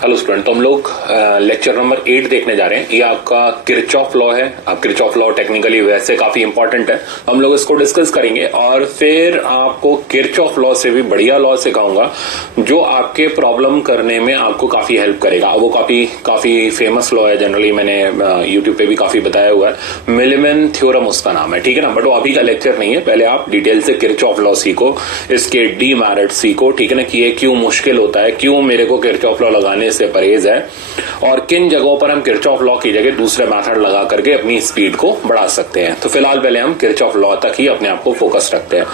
Hello student, तो हम लोग लेक्चर नंबर 8 देखने जा रहे हैं। ये आपका किरचॉफ लॉ है। अब किरचॉफ लॉ टेक्निकली वैसे काफी इंपॉर्टेंट है, हम लोग इसको डिस्कस करेंगे और फिर आपको किरचॉफ लॉ से भी बढ़िया लॉ सिखाऊंगा जो आपके प्रॉब्लम करने में आपको काफी हेल्प करेगा। वो काफी फेमस लॉ है, जनरली मैंने यूट्यूब पे भी काफी बताया हुआ है। मिलेमैन थ्योरम उसका नाम है, ठीक है ना। बट वो अभी का लेक्चर नहीं है, पहले आप डिटेल से किरचॉफ लॉ सीखो, इसके डीमेरिट सीखो, ठीक है ना, कि ये क्यों मुश्किल होता है, क्यों मेरे को किरचॉफ लॉ लगाने से परहेज है और किन जगहों पर हम किरचॉफ लॉ की जगह दूसरे मेथड लगा करके अपनी स्पीड को बढ़ा सकते हैं। तो फिलहाल पहले हम किरचॉफ लॉ तक ही अपने आप को फोकस रखते हैं।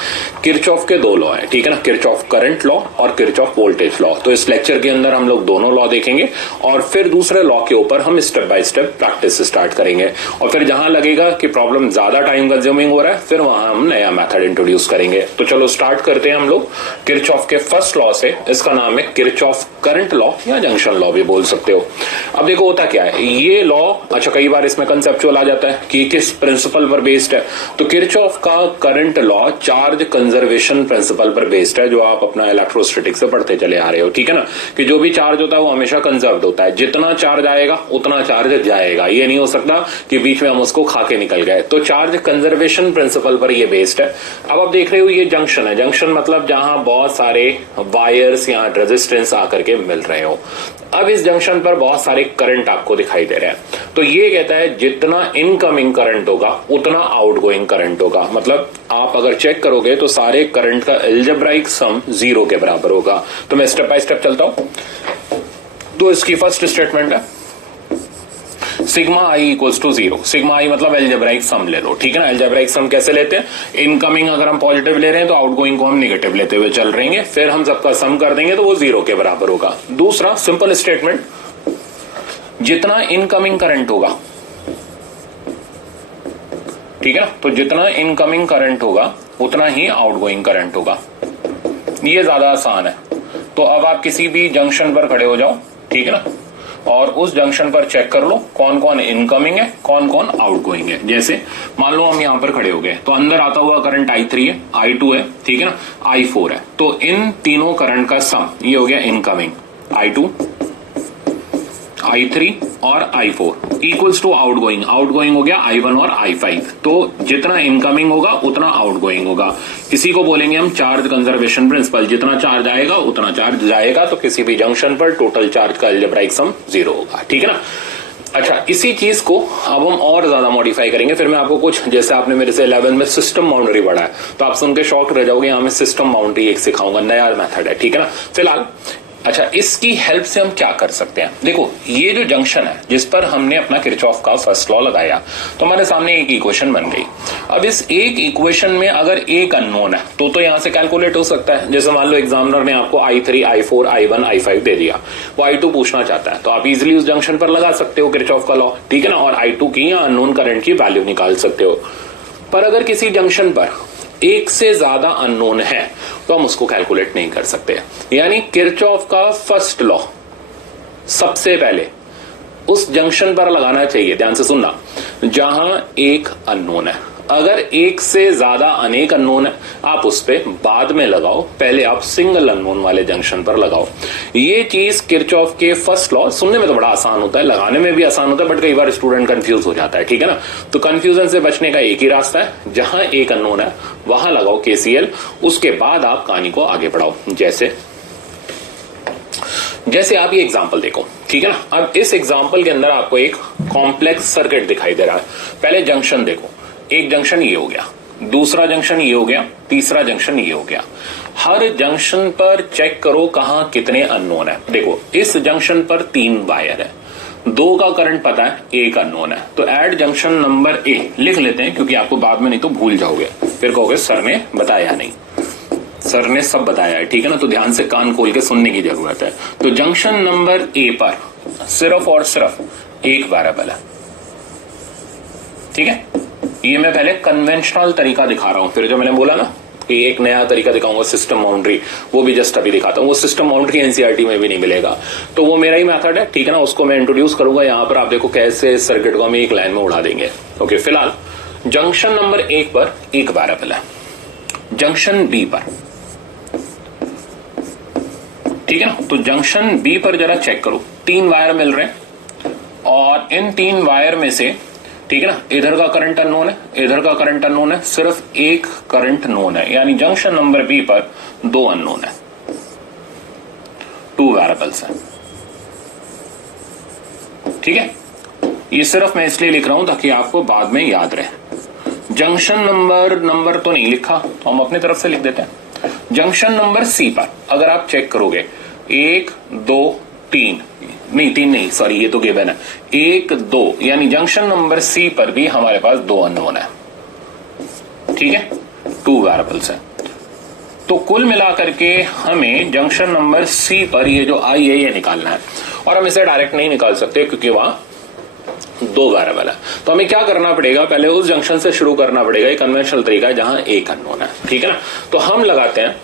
किरचॉफ के दो लॉ है, ठीक है ना, किरचॉफ करंट लॉ और किरचॉफ वोल्टेज लॉ। तो इस लेक्चर के अंदर हम लोग दोनों लॉ देखेंगे और फिर दूसरे लॉ के ऊपर हम step by step practice start करेंगे और फिर जहां लगेगा कि प्रॉब्लम ज्यादा टाइम कंज्यूमिंग हो रहा है फिर वहां हम नया मेथड इंट्रोड्यूस करेंगे। तो चलो स्टार्ट करते हैं हम लोग किरचॉफ के फर्स्ट लॉ से। इसका नाम है किरचॉफ करंट लॉ या जंक्शन लॉ भी बोल सकते हो। अब देखो होता क्या है ये लॉ, अच्छा कई बार इसमें कंसेप्चुअल आ जाता है कि किस प्रिंसिपल पर बेस्ड है। तो किरचॉफ का current law charge conservation principle पर बेस्ड है, जो आप अपना इलेक्ट्रोस्टैटिक से पढ़ते चले आ रहे हो, ठीक है ना, कि जो भी चार्ज होता है वो हमेशा कंजर्व्ड होता है। जितना चार्ज आएगा उतना चार्ज जाएगा, ये नहीं हो सकता कि बीच में हम उसको खा के निकल गए। तो चार्ज कंजर्वेशन प्रिंसिपल पर ये बेस्ड है। अब आप देख रहे हो ये जंक्शन है, जंक्शन मतलब जहां बहुत सारे वायर्स या रेजिस्टेंस आकर के मिल रहे हो। अब इस जंक्शन पर बहुत सारे करंट आपको दिखाई दे रहे हैं। तो ये कहता है जितना इनकमिंग करंट होगा उतना आउटगोइंग करंट होगा। मतलब आप अगर चेक करोगे तो सारे करंट का अलजेब्राइक सम 0 के बराबर होगा। तो मैं स्टेप बाय स्टेप चलता हूं। तो इसकी फर्स्ट स्टेटमेंट है sigma I equals to 0। Sigma I मतलब अलजेब्राइक सम ले लो, ठीक है ना। अलजेब्राइक सम कैसे लेते हैं, इनकमिंग अगर हम पॉजिटिव ले रहे हैं तो आउटगोइंग को हम नेगेटिव लेते हुए चल रहे हैं, फिर हम सबका सम कर देंगे तो वो 0 के बराबर होगा। दूसरा सिंपल स्टेटमेंट, जितना इनकमिंग करंट होगा, ठीक है ना, तो जितना इनकमिंग करंट होगा उतना ही आउटगोइंग करंट होगा। ये ज्यादा आसान है। तो अब आप किसी भी जंक्शन पर खड़े हो जाओ, ठीक है ना, और उस जंक्शन पर चेक कर लो कौन कौन इनकमिंग है कौन कौन आउटगोइंग है। जैसे मान लो हम यहां पर खड़े हो गए तो अंदर आता हुआ करंट I3 है, I2 है, ठीक है ना, I4 है। तो इन तीनों करंट का सम ये हो गया इनकमिंग, I2, I3 और I4 equals to outgoing. Outgoing हो गया I1 और I5। तो जितना इनकमिंग होगा उतना आउटगोइंग होगा। इसी को बोलेंगे हम चार्ज कंजर्वेशन प्रिंसिपल। जितना चार्ज आएगा उतना चार्ज जाएगा। तो किसी भी जंक्शन पर टोटल चार्ज का अलजेब्राइक सम 0 होगा, ठीक है ना। अच्छा, इसी चीज को अब हम और ज्यादा मॉडिफाई करेंगे। फिर मैं आपको कुछ, जैसे आपने मेरे से 11 में सिस्टम बाउंड्री पढ़ा है तो आप सुन के शॉक रह जाओगे, यहां मैं सिस्टम बाउंड्री एक सिखाऊंगा, नया मेथड है, ठीक है ना। फिलहाल अच्छा, इसकी हेल्प से हम क्या कर सकते हैं। देखो ये जो जंक्शन है जिस पर हमने अपना किरचॉफ का फर्स्ट लॉ लगाया तो हमारे सामने एक इक्वेशन बन गई। अब इस एक इक्वेशन में अगर एक अननोन है तो यहां से कैलकुलेट हो सकता है। जैसे मान लो एग्जामिनर ने आपको I3, I4, I1, I5 दे दिया, वो I2 पूछना चाहता है तो आप इजिली उस जंक्शन पर लगा सकते हो किरचॉफ का लॉ, ठीक है ना, और I2 की या अननोन करंट की वैल्यू निकाल सकते हो। पर अगर किसी जंक्शन पर एक से ज्यादा अननोन है तो हम उसको कैलकुलेट नहीं कर सकते। यानी किरचॉफ का फर्स्ट लॉ सबसे पहले उस जंक्शन पर लगाना चाहिए, ध्यान से सुनना, जहां एक अननोन है। अगर एक से ज्यादा अनेक अननोन है आप उस पे बाद में लगाओ, पहले आप सिंगल अननोन वाले जंक्शन पर लगाओ। ये चीज किरचॉफ के फर्स्ट लॉ सुनने में तो बड़ा आसान होता है, लगाने में भी आसान होता है, बट कई बार स्टूडेंट कंफ्यूज हो जाता है, ठीक है ना। तो कंफ्यूजन से बचने का एक ही रास्ता है, जहां एक अननोन है वहां लगाओ KCL, उसके बाद आप कहानी को आगे बढ़ाओ। जैसे आप ये एग्जांपल देखो, ठीक है ना। अब इस एग्जांपल के अंदर आपको एक कॉम्प्लेक्स सर्किट दिखाई दे रहा है। पहले जंक्शन देखो, एक जंक्शन ये हो गया, दूसरा जंक्शन ये हो गया, तीसरा जंक्शन ये हो गया। हर जंक्शन पर चेक करो कहां कितने अननोन है। देखो इस जंक्शन पर 3 वायर है, 2 का करंट पता है, 1 अननोन है। तो एट जंक्शन नंबर A लिख लेते हैं क्योंकि आपको बाद में नहीं तो भूल जाओगे, फिर कहोगे सर ने बताया नहीं। सर ने सब बताया है, ठीक है ना, तो ध्यान से कान खोल के सुनने की जरूरत है। तो जंक्शन नंबर A पर सिर्फ और सिर्फ एक वेरिएबल है, ठीक है। ये मैं पहले कन्वेंशनल तरीका दिखा रहा हूं, फिर जो मैंने बोला ना कि एक नया तरीका दिखाऊंगा सिस्टम बाउंड्री, वो भी जस्ट अभी दिखाता हूं। वो सिस्टम बाउंड्री एनसीईआरटी में भी नहीं मिलेगा, तो वो मेरा ही मेथड है, ठीक है ना। उसको मैं इंट्रोड्यूस करूंगा यहां पर, आप देखो कैसे सर्किट को हम एक लाइन में उड़ा देंगे। ओके, फिलहाल जंक्शन नंबर 1 पर एक वेरिएबल है, जंक्शन B पर ठीक है ना। तो जंक्शन बी पर जरा चेक करो, 3 वायर मिल रहे हैं और इन 3 वायर में से, ठीक है ना, इधर का करंट अननोन है, इधर का करंट अननोन है, सिर्फ एक करंट नोन है, यानी जंक्शन नंबर बी पर 2 अननोन है, 2 वेरिएबल्स हैं। ठीक है, ये सिर्फ मैं इसलिए लिख रहा हूं ताकि आपको बाद में याद रहे। जंक्शन नंबर तो नहीं लिखा तो हम अपनी तरफ से लिख देते हैं। जंक्शन नंबर सी पर अगर आप चेक करोगे 1 2 3 नहीं 3 नहीं, सॉरी ये तो गिवन है, 1 2, यानी जंक्शन नंबर सी पर भी हमारे पास 2 अननोन है। ठीक है, 2 वेरिएबल्स है। तो कुल मिलाकर के हमें जंक्शन नंबर सी पर ये जो आई है ये निकालना है, और हम इसे डायरेक्ट नहीं निकाल सकते क्योंकि वहां 2 वेरिएबल है। तो हमें क्या करना पड़ेगा, पहले उस जंक्शन से शुरू करना पड़ेगा, एक कन्वेंशनल तरीका है जहां एक अननोन है। ठीक है ना, तो हम लगाते हैं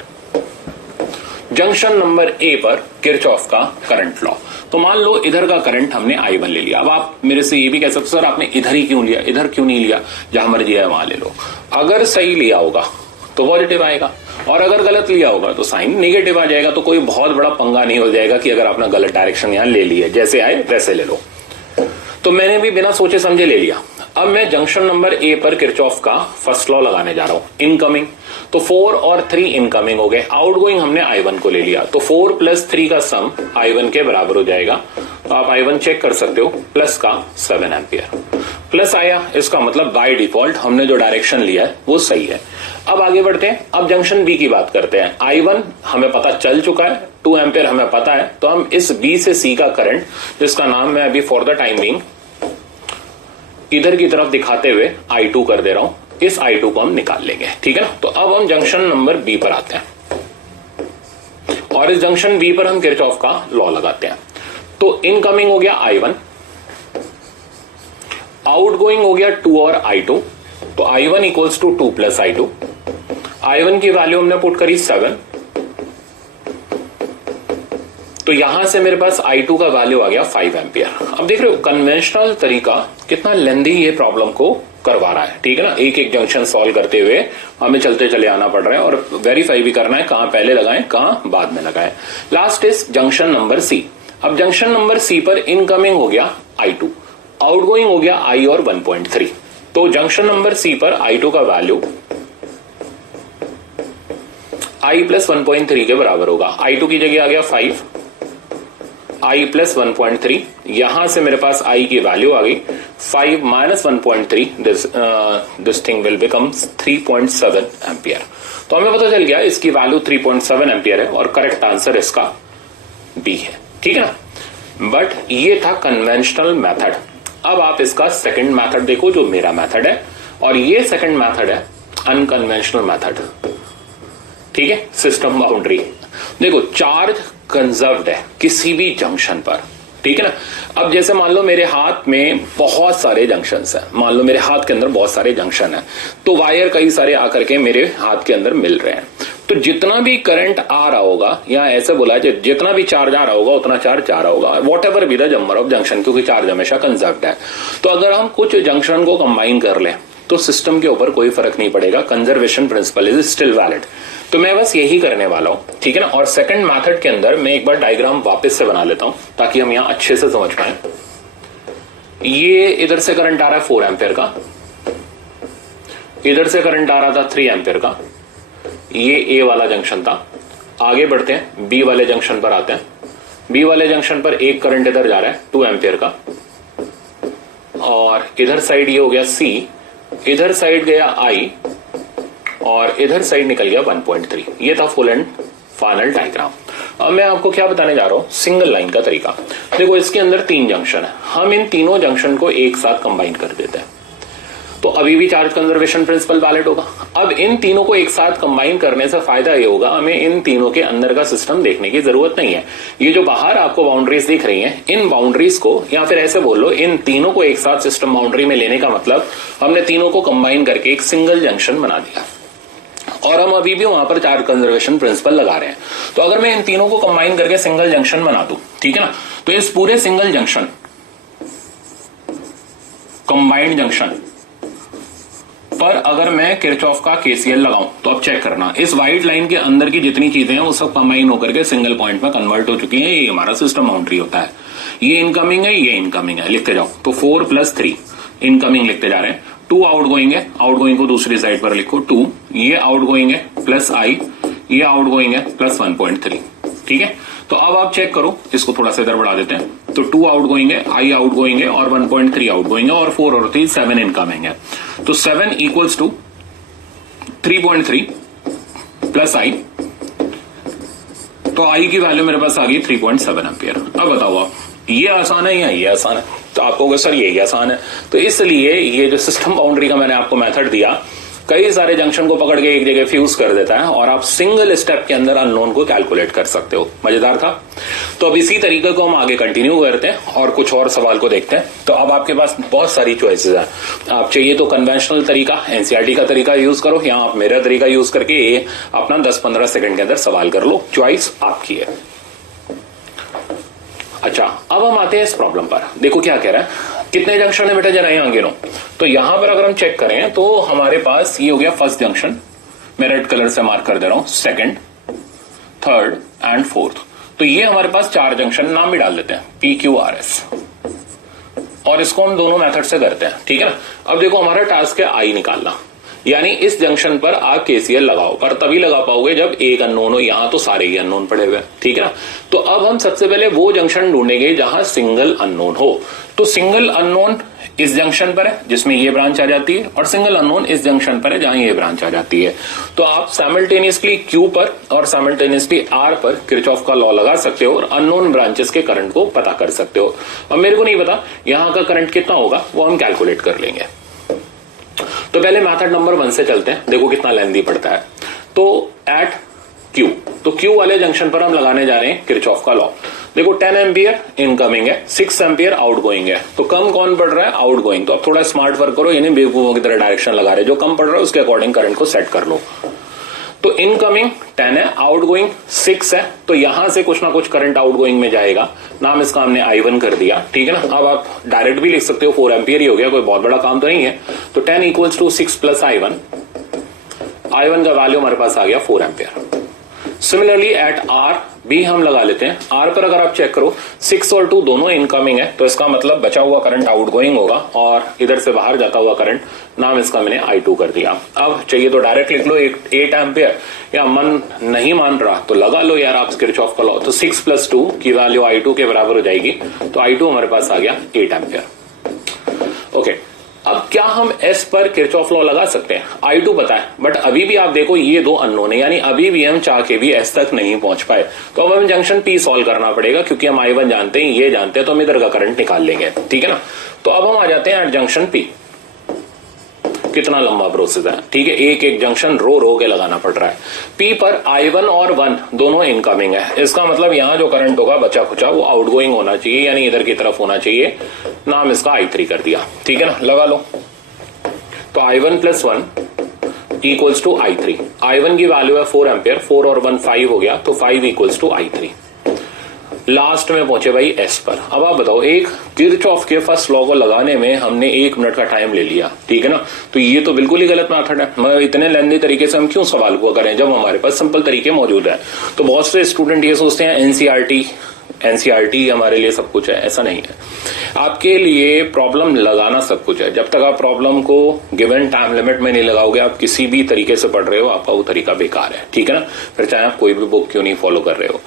जंक्शन नंबर ए पर किरचॉफ का करंट लॉ। तो मान लो इधर का करंट हमने I1 ले लिया। अब आप मेरे से ये भी कह सकते सर आपने इधर ही क्यों लिया, इधर क्यों नहीं लिया, जहां मर्जी है वहां ले लो। अगर सही लिया होगा तो पॉजिटिव आएगा, और अगर गलत लिया होगा तो साइन नेगेटिव आ जाएगा। तो कोई बहुत बड़ा पंगा नहीं हो जाएगा कि अगर आपने गलत डायरेक्शन यहां ले ली है, जैसे आए वैसे ले लो। तो मैंने भी बिना सोचे समझे ले लिया। अब मैं जंक्शन नंबर ए पर किरचॉफ का फर्स्ट लॉ लगाने जा रहा हूं। इनकमिंग, तो 4 और 3 इनकमिंग हो गए। आउटगोइंग हमने I1 को ले लिया, तो 4 + 3 का सम I1 के बराबर हो जाएगा। तो आप I1 चेक कर सकते हो, प्लस का 7 एम्पियर प्लस आया। इसका मतलब बाय डिफॉल्ट हमने जो डायरेक्शन लिया है वो सही है। अब आगे बढ़ते हैं, अब जंक्शन बी की बात करते हैं। I1 हमें पता चल चुका है, 2 एम्पियर हमें पता है, तो हम इस बी से सी का करंट, जिसका नाम मैं अभी फॉर द टाइम बीइंग इधर की तरफ दिखाते हुए I2 कर दे रहा हूं, इस I2 को हम निकाल लेंगे। ठीक है ना, तो अब हम जंक्शन नंबर बी पर आते हैं और इस जंक्शन बी पर हम किरचॉफ का लॉ लगाते हैं। तो इनकमिंग हो गया I1, आउटगोइंग हो गया 2 और I2, तो I1 = 2 + I2। I1 की वैल्यू हमने पुट करी 7, तो यहां से मेरे पास I2 का वैल्यू आ गया 5 एम्पियर। अब देख रहे हो कन्वेंशनल तरीका कितना लेंदी ये प्रॉब्लम को करवा रहा है। ठीक है ना, एक एक जंक्शन सॉल्व करते हुए हमें चलते चले आना पड़ रहा है और वेरीफाई भी करना है कहां पहले लगाएं कहां बाद में लगाएं। Last is junction number C. अब जंक्शन नंबर सी पर इनकमिंग हो गया I2, आउटगोइंग हो गया I और 1.3। तो जंक्शन नंबर सी पर I2 का वैल्यू I + 1.3 के बराबर होगा। I2 की जगह आ गया 5, I + 1.3, यहां से मेरे पास I की वैल्यू आ गई 5 - 1.3, this thing will become 3.7 ampere. तो हमें पता चल गया इसकी वैल्यू 3.7 एम्पियर है और करेक्ट आंसर इसका बी है। ठीक है ना, बट ये था कन्वेंशनल मेथड। अब आप इसका सेकंड मेथड देखो जो मेरा मेथड है, और ये सेकंड मेथड है अनकन्वेंशनल मेथड। ठीक है, सिस्टम बाउंड्री। देखो चार्ज कंजर्व्ड है किसी भी जंक्शन पर। ठीक है ना, अब जैसे मान लो मेरे हाथ में बहुत सारे जंक्शंस हैं, मान लो मेरे हाथ के अंदर बहुत सारे जंक्शन हैं, तो वायर कई सारे आकर के मेरे हाथ के अंदर मिल रहे हैं। तो जितना भी करंट आ रहा होगा, या ऐसे बोला है जितना भी चार्ज आ रहा होगा उतना चार्ज जा रहा होगा, what ever be the number of junction, क्योंकि चार्ज हमेशा कंजर्व्ड है। तो अगर हम कुछ जंक्शन को कंबाइन कर लें तो सिस्टम के ऊपर कोई फर्क नहीं पड़ेगा, conservation principle is still valid. तो मैं बस यही करने वाला हूं। ठीक है ना, और सेकंड मेथड के अंदर मैं एक बार डायग्राम वापस से बना लेता हूं ताकि हम यहां अच्छे से समझ पाए। ये इधर से करंट आ रहा है 4 एम्पियर का, इधर से करंट आ रहा था 3 एम्पियर का, ये ए वाला जंक्शन था। आगे बढ़ते हैं, बी वाले जंक्शन पर आते हैं। बी वाले जंक्शन पर एक करंट इधर जा रहा है 2 एम्पियर का, और इधर साइड ये हो गया सी, इधर साइड गया आई, और इधर साइड निकल गया 1.3। ये था फुल एंड फाइनल डायग्राम। अब मैं आपको क्या बताने जा रहा हूं, सिंगल लाइन का तरीका। देखो इसके अंदर 3 जंक्शन है, हम इन तीनों जंक्शन को एक साथ कंबाइन कर देते हैं तो अभी भी चार्ज कंजर्वेशन प्रिंसिपल वैलिड होगा। अब इन तीनों को एक साथ कंबाइन करने से फायदा ये होगा, हमें इन तीनों के अंदर का सिस्टम देखने की जरूरत नहीं है। ये जो बाहर आपको बाउंड्रीज दिख रही हैं, इन बाउंड्रीज को, या फिर ऐसे बोल लो, इन तीनों को एक साथ सिस्टम बाउंड्री में लेने का मतलब हमने तीनों को कंबाइन करके एक सिंगल जंक्शन बना दिया, और हम अभी भी वहां पर चार्ज कंजर्वेशन प्रिंसिपल लगा रहे हैं। तो अगर मैं इन तीनों को कंबाइन करके सिंगल जंक्शन बना दूं, ठीक है ना, तो इस पूरे सिंगल जंक्शन, कंबाइंड जंक्शन, पर अगर मैं किरचॉफ का केसीएल लगाऊं तो अब चेक करना, इस व्हाइट लाइन के अंदर की जितनी चीजें हैं वो सब कंबाइन होकर के सिंगल पॉइंट में कन्वर्ट हो चुकी हैं। ये हमारा सिस्टम बाउंड्री होता है। ये इनकमिंग है, ये इनकमिंग है, लिखते जाओ। तो 4 + 3 इनकमिंग लिखते जा रहे हैं। 2 आउटगोइंग है, आउटगोइंग को दूसरी साइड पर लिखो 2, ये आउटगोइंग है प्लस आई, ये आउटगोइंग है प्लस 1.3। ठीक है, तो अब आप चेक करो, इसको थोड़ा सा इधर बढ़ा देते हैं। तो 2 आउटगोइंग है, आई आउटगोइंग है और 1.3 आउटगोइंग है और 4 और 3 7 इनकमिंग है। तो 7 = 3.3 प्लस आई, तो आई की वैल्यू मेरे पास आ गई 3.7 एम्पियर। अब बताओ आप, ये आसान है या ये आसान है? तो आप कहोगे सर यही आसान है। तो इसलिए ये जो सिस्टम बाउंड्री का मैंने आपको मेथड दिया, कई सारे जंक्शन को पकड़ के एक जगह फ्यूज कर देता है और आप सिंगल स्टेप के अंदर अननोन को कैलकुलेट कर सकते हो। मजेदार था। तो अब इसी तरीके को हम आगे कंटिन्यू करते हैं और कुछ और सवाल को देखते हैं। तो अब आपके पास बहुत सारी चॉइसेस है। आप चाहिए तो कन्वेंशनल तरीका, एनसीईआरटी का तरीका यूज करो, या आप मेरा तरीका यूज करके अपना 10-15 सेकंड के अंदर सवाल कर लो। चॉइस आपकी है। अच्छा, अब हम आते हैं इस प्रॉब्लम पर। देखो क्या कह रहा है, कितने जंक्शन है बेटा, जरा यहां गिनो। तो यहां पर अगर हम चेक करें तो हमारे पास ये हो गया फर्स्ट जंक्शन, मैं रेड कलर से मार्क कर दे रहा हूं, सेकंड, थर्ड एंड फोर्थ। तो ये हमारे पास 4 जंक्शन, नाम भी डाल देते हैं PQRS, और इसको हम दोनों मेथड से करते हैं। ठीक है ना। अब देखो हमारा टास्क है आई निकालना, यानी इस जंक्शन पर आप केसीएल लगाओ, पर तभी लगा पाओगे जब एक अननोन हो। यहां तो सारे ही अननोन पड़े हुए हैं। ठीक है ना। तो अब हम सबसे पहले वो जंक्शन ढूंढेंगे जहां सिंगल अननोन हो। तो सिंगल अननोन इस जंक्शन पर है जिसमें ये ब्रांच आ जाती है, और सिंगल अननोन इस जंक्शन पर है जहां ये ब्रांच आ जाती है। तो आप साइमल्टेनियसली Q पर और साइमल्टेनियसली R पर किरचॉफ का लॉ लगा सकते हो और अननोन ब्रांचेस के करंट को पता कर सकते हो। अब मेरे को नहीं पता यहां का करंट कितना होगा, वो हम कैलकुलेट कर लेंगे। तो पहले मेथड नंबर 1 से चलते हैं, देखो कितना लेंथी पड़ता है। तो एट Q, तो Q वाले जंक्शन पर हम लगाने जा रहे हैं किरचॉफ का लॉ। देखो 10 एम्पियर इनकमिंग है, 6 एम्पियर आउटगोइंग है। तो कम कौन पड़ रहा है, आउटगोइंग। तो अब थोड़ा स्मार्ट वर्क करो, यानी बेवकूफों की तरह डायरेक्शन लगा रहे, जो कम पड़ रहा है उसके अकॉर्डिंग करंट को सेट कर लो। तो इनकमिंग 10 है, आउटगोइंग 6 है, तो यहां से कुछ ना कुछ करंट आउटगोइंग में जाएगा। नाम इसका हमने I1 कर दिया। ठीक है ना। अब आप डायरेक्ट भी लिख सकते हो, 4 एम्पियर ही हो गया, कोई बहुत बड़ा काम तो नहीं है। तो 10 = 6 + I1, I1 का वैल्यू हमारे पास आ गया 4 एम्पियर। सिमिलरली एट R भी हम लगा लेते हैं। R पर अगर आप चेक करो 6 और 2 दोनों इनकमिंग है, तो इसका मतलब बचा हुआ करंट आउटगोइंग होगा और इधर से बाहर जाता हुआ करंट, नाम इसका मैंने I2 कर दिया। अब चाहिए तो डायरेक्ट लिख लो 8 एम्पियर, या मन नहीं मान रहा तो लगा लो यार आप किरचॉफ का लॉ। तो 6 + 2 की वैल्यू I2 के बराबर हो जाएगी। तो I2 हमारे पास आ गया 8 एम्पियर। ओके, अब क्या हम S पर किरचॉफ लॉ लगा सकते हैं? I2 पता है, बट अभी भी आप देखो ये 2 अननोन है, यानी अभी भी हम चाह के भी S तक नहीं पहुंच पाए। तो अब हमें जंक्शन P सॉल्व करना पड़ेगा, क्योंकि हम I1 जानते हैं, ये जानते हैं, तो हम इधर का करंट निकाल लेंगे। ठीक है ना। तो अब हम आ जाते हैं एट जंक्शन P। कितना लंबा प्रोसेस है। ठीक है, एक एक जंक्शन रो के लगाना पड़ रहा है। P पर I1 और 1 दोनों इनकमिंग है, इसका मतलब यहां जो करंट होगा बचा खुचा वो आउटगोइंग होना चाहिए, यानी इधर की तरफ होना चाहिए। नाम इसका I3 कर दिया। ठीक है ना, लगा लो। तो I1 + 1 = I3। I1 की वैल्यू है 4 एम्पियर, 4 और 1 5 हो गया, तो 5 = I3। लास्ट में पहुंचे भाई S पर। अब आप बताओ, एक किरचॉफ के फर्स्ट लॉ को लगाने में हमने 1 मिनट का टाइम ले लिया। ठीक है ना। तो ये तो बिल्कुल ही गलत मेथड है। मगर इतने लेंदी तरीके से हम क्यों सवाल को करें जब हमारे पास सिंपल तरीके मौजूद है। तो बहुत से स्टूडेंट ये सोचते हैं एनसीईआरटी हमारे लिए सब कुछ है, ऐसा नहीं है। आपके लिए प्रॉब्लम लगाना सब कुछ है। जब तक आप प्रॉब्लम को गिवन टाइम लिमिट में नहीं लगाओगे, आप किसी भी तरीके से पढ़ रहे हो, आपका वो तरीका बेकार है। ठीक है ना। फिर चाहे आप कोई भी बुक क्यों नहीं फॉलो कर रहे हो।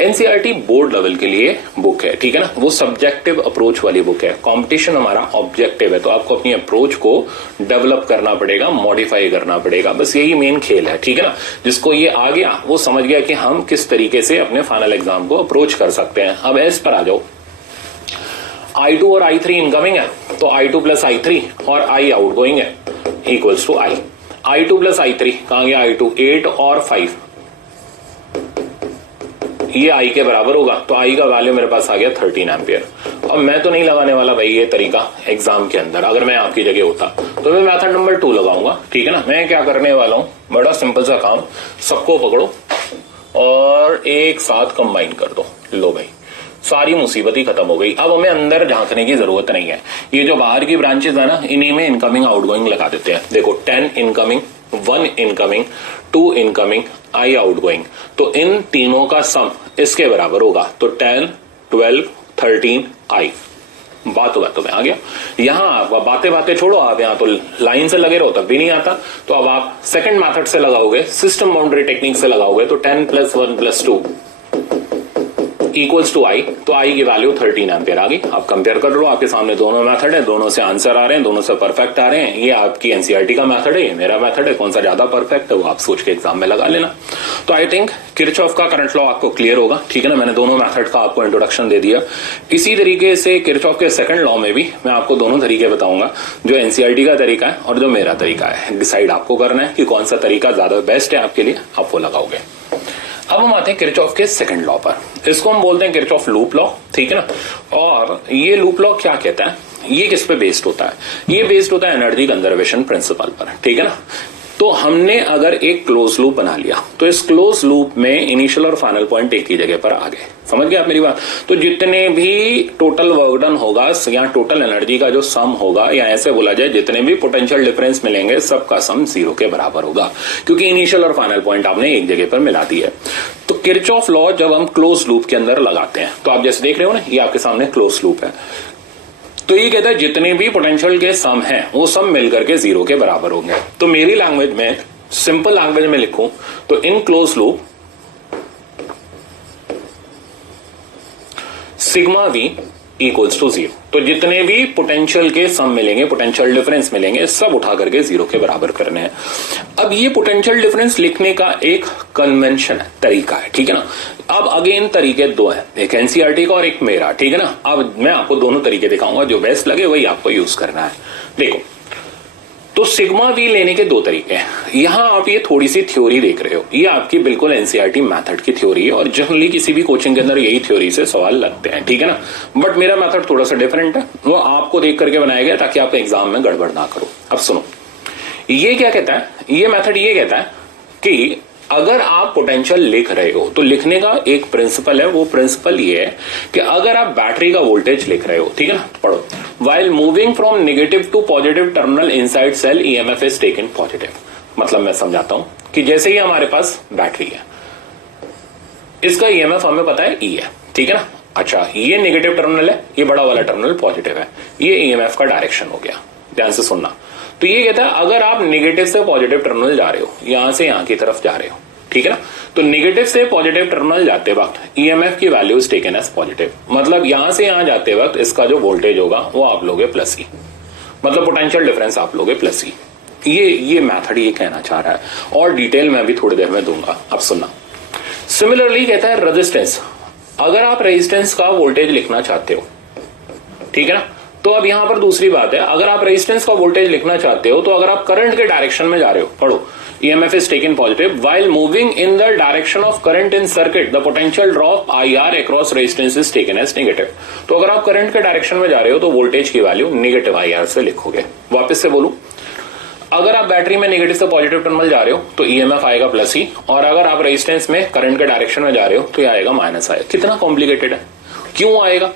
एनसीईआरटी बोर्ड लेवल के लिए बुक है। ठीक है ना। वो सब्जेक्टिव अप्रोच वाली बुक है। कंपटीशन हमारा ऑब्जेक्टिव है, तो आपको अपनी अप्रोच को डेवलप करना पड़ेगा, मॉडिफाई करना पड़ेगा। बस यही मेन खेल है। ठीक है ना। जिसको ये आ गया वो समझ गया कि हम किस तरीके से अपने फाइनल एग्जाम को अप्रोच कर सकते हैं। अब एस पर आ जाओ। I2 और I3 इनकमिंग है, तो I2 + I3 और I आउटगोइंग है = I। I2 + I3 कहां गया I2, 8 और 5 ये I के बराबर होगा, तो I का वैल्यू मेरे पास आ गया 13 एम्पियर। अब मैं तो नहीं लगाने वाला भाई ये तरीका एग्जाम के अंदर, अगर मैं आपकी जगह होता तो मैं मेथड नंबर 2 लगाऊंगा। ठीक है ना। मैं क्या करने वाला हूं, बड़ा सिंपल सा काम, सबको पकड़ो और एक साथ कंबाइन कर दो। लो भाई, सारी मुसीबत ही खत्म हो गई। अब हमें अंदर झांकने की जरूरत नहीं है। ये जो बाहर की ब्रांचेस है ना, इन्हीं में इनकमिंग आउटगोइंग लगा देते हैं। देखो 10 incoming, 1 incoming, 2 incoming, I outgoing, तो इन तीनों का सम इसके बराबर होगा। तो 10, 12, 13 I। बातों में आ गया। यहां आप बातें बातें छोड़ो, आप यहां तो लाइन से लगे रहो तब भी नहीं आता। तो अब आप सेकंड मेथड से लगाओगे, सिस्टम बाउंड्री टेक्निक से लगाओगे, तो 10 + 1 + 2 इक्वल्स टू I। तो I की वैल्यू 13 एम्पियर आ गई। आप कंपेयर कर लो, आपके सामने दोनों मेथड है, दोनों से आंसर आ रहे हैं, दोनों से परफेक्ट आ रहे हैं। ये आपकी एनसीईआरटी का मेथड है, ये मेरा मेथड है, कौन सा ज्यादा परफेक्ट है वो आप सोच के एग्जाम में लगा लेना। तो आई थिंक किरचॉफ का करंट लॉ आपको क्लियर होगा, ठीक है ना। मैंने दोनों मेथड का आपको इंट्रोडक्शन दे दिया। इसी तरीके से किरचॉफ के सेकंड लॉ में भी मैं आपको दोनों तरीके बताऊंगा, जो एनसीईआरटी का तरीका है और जो मेरा तरीका है। डिसाइड आपको करना है कि कौन सा तरीका ज्यादा बेस्ट है आपके लिए, आप वो लगाओगे। अब हम आते हैं किरचॉफ के सेकंड लॉ पर। इसको हम बोलते हैं किरचॉफ लूप लॉ, ठीक है ना। और ये लूप लॉ क्या कहता है, ये किस पे बेस्ड होता है? ये बेस्ड होता है एनर्जी कंजर्वेशन प्रिंसिपल पर, ठीक है ना। तो हमने अगर एक क्लोज लूप बना लिया, तो इस क्लोज लूप में इनिशियल और फाइनल पॉइंट एक ही जगह पर आ गए। समझ गए आप मेरी बात? तो जितने भी टोटल वर्क डन होगा या टोटल एनर्जी का जो सम होगा, या ऐसे बोला जाए जितने भी पोटेंशियल डिफरेंस मिलेंगे सबका सम 0 के बराबर होगा, क्योंकि इनिशियल और फाइनल पॉइंट आपने एक जगह पर मिला दी है। तो किरचॉफ लॉ जब हम क्लोज लूप के अंदर लगाते हैं, तो आप जैसे देख रहे हो ना, ये आपके सामने क्लोज लूप है। तो ये कहता है जितने भी पोटेंशियल के सम हैं वो सब मिलकर के 0 के बराबर होंगे। तो मेरी लैंग्वेज में, सिंपल लैंग्वेज में लिखूं तो in close loop sigma V equals to 0। तो जितने भी पोटेंशियल के सम मिलेंगे, पोटेंशियल डिफरेंस मिलेंगे, सब उठा करके 0 के बराबर करने हैं। अब ये पोटेंशियल डिफरेंस लिखने का एक कन्वेंशन है, तरीका है, ठीक है ना। अब अगेन तरीके दो हैं, एक एनसीईआरटी का और एक मेरा, ठीक है ना। अब मैं आपको दोनों तरीके दिखाऊंगा, जो बेस्ट लगे वही आपको यूज करना है। देखो, तो सिग्मा वी लेने के दो तरीके हैं। यहां आप ये थोड़ी सी थ्योरी देख रहे हो, ये आपकी बिल्कुल एनसीईआरटी मेथड की थ्योरी है, और जनरली किसी भी कोचिंग के अंदर यही थ्योरी से सवाल लगते हैं, ठीक है ना। बट मेरा मेथड थोड़ा सा डिफरेंट है, वो आपको देख करके बनाया गया ताकि आप एग्जाम में गड़बड़ ना करो। अब सुनो, ये क्या कहता है, ये मेथड ये कहता है कि अगर आप पोटेंशियल लिख रहे हो तो लिखने का एक प्रिंसिपल है, वो प्रिंसिपल ये है कि अगर आप बैटरी का वोल्टेज लिख रहे हो, ठीक है ना, पढ़ो, while moving from negative to positive terminal inside cell EMF is taken positive. मतलब मैं समझाता हूं कि जैसे ही हमारे पास बैटरी है, इसका ईएमएफ हमें पता है ई है, ठीक है ना। अच्छा, ये नेगेटिव टर्मिनल है, ये बड़ा वाला टर्मिनल पॉजिटिव है, ये ईएमएफ का डायरेक्शन हो गया। ध्यान से सुनना। तो ये कहता है अगर आप नेगेटिव से पॉजिटिव टर्मिनल जा रहे हो, यहां से यहां की तरफ जा रहे हो, ठीक है ना, तो नेगेटिव से पॉजिटिव टर्मिनल जाते वक्त ईएमएफ की value is taken as positive. मतलब यहां से यहां जाते वक्त इसका जो वोल्टेज होगा वो आप लोगे प्लस ई, मतलब पोटेंशियल डिफरेंस आप लोगे प्लस ई। ये मेथड ये कहना चाह रहा है, और डिटेल मैं भी थोड़ी देर में दूंगा, अब सुनना। सिमिलरली कहता है रेजिस्टेंस, अगर आप रेजिस्टेंस का वोल्टेज लिखना चाहते हो, ठीक है ना, तो अब यहां पर दूसरी बात है, अगर आप रेजिस्टेंस का वोल्टेज लिखना चाहते हो तो अगर आप करंट के डायरेक्शन में जा रहे हो, पढ़ो, EMF is taken positive while moving in the direction of current in circuit the potential drop IR across resistance is taken as negative। तो अगर आप करंट के डायरेक्शन में जा रहे हो तो वोल्टेज की वैल्यू नेगेटिव IR से लिखोगे। वापस से बोलूं, अगर आप बैटरी में नेगेटिव से पॉजिटिव टर्मिनल जा रहे हो तो EMF आएगा प्लस ही, और अगर आप रेजिस्टेंस में करंट के डायरेक्शन में जा रहे हो तो ये आएगा माइनस आएगा। कितना कॉम्प्लिकेटेड है, क्यों आएगा?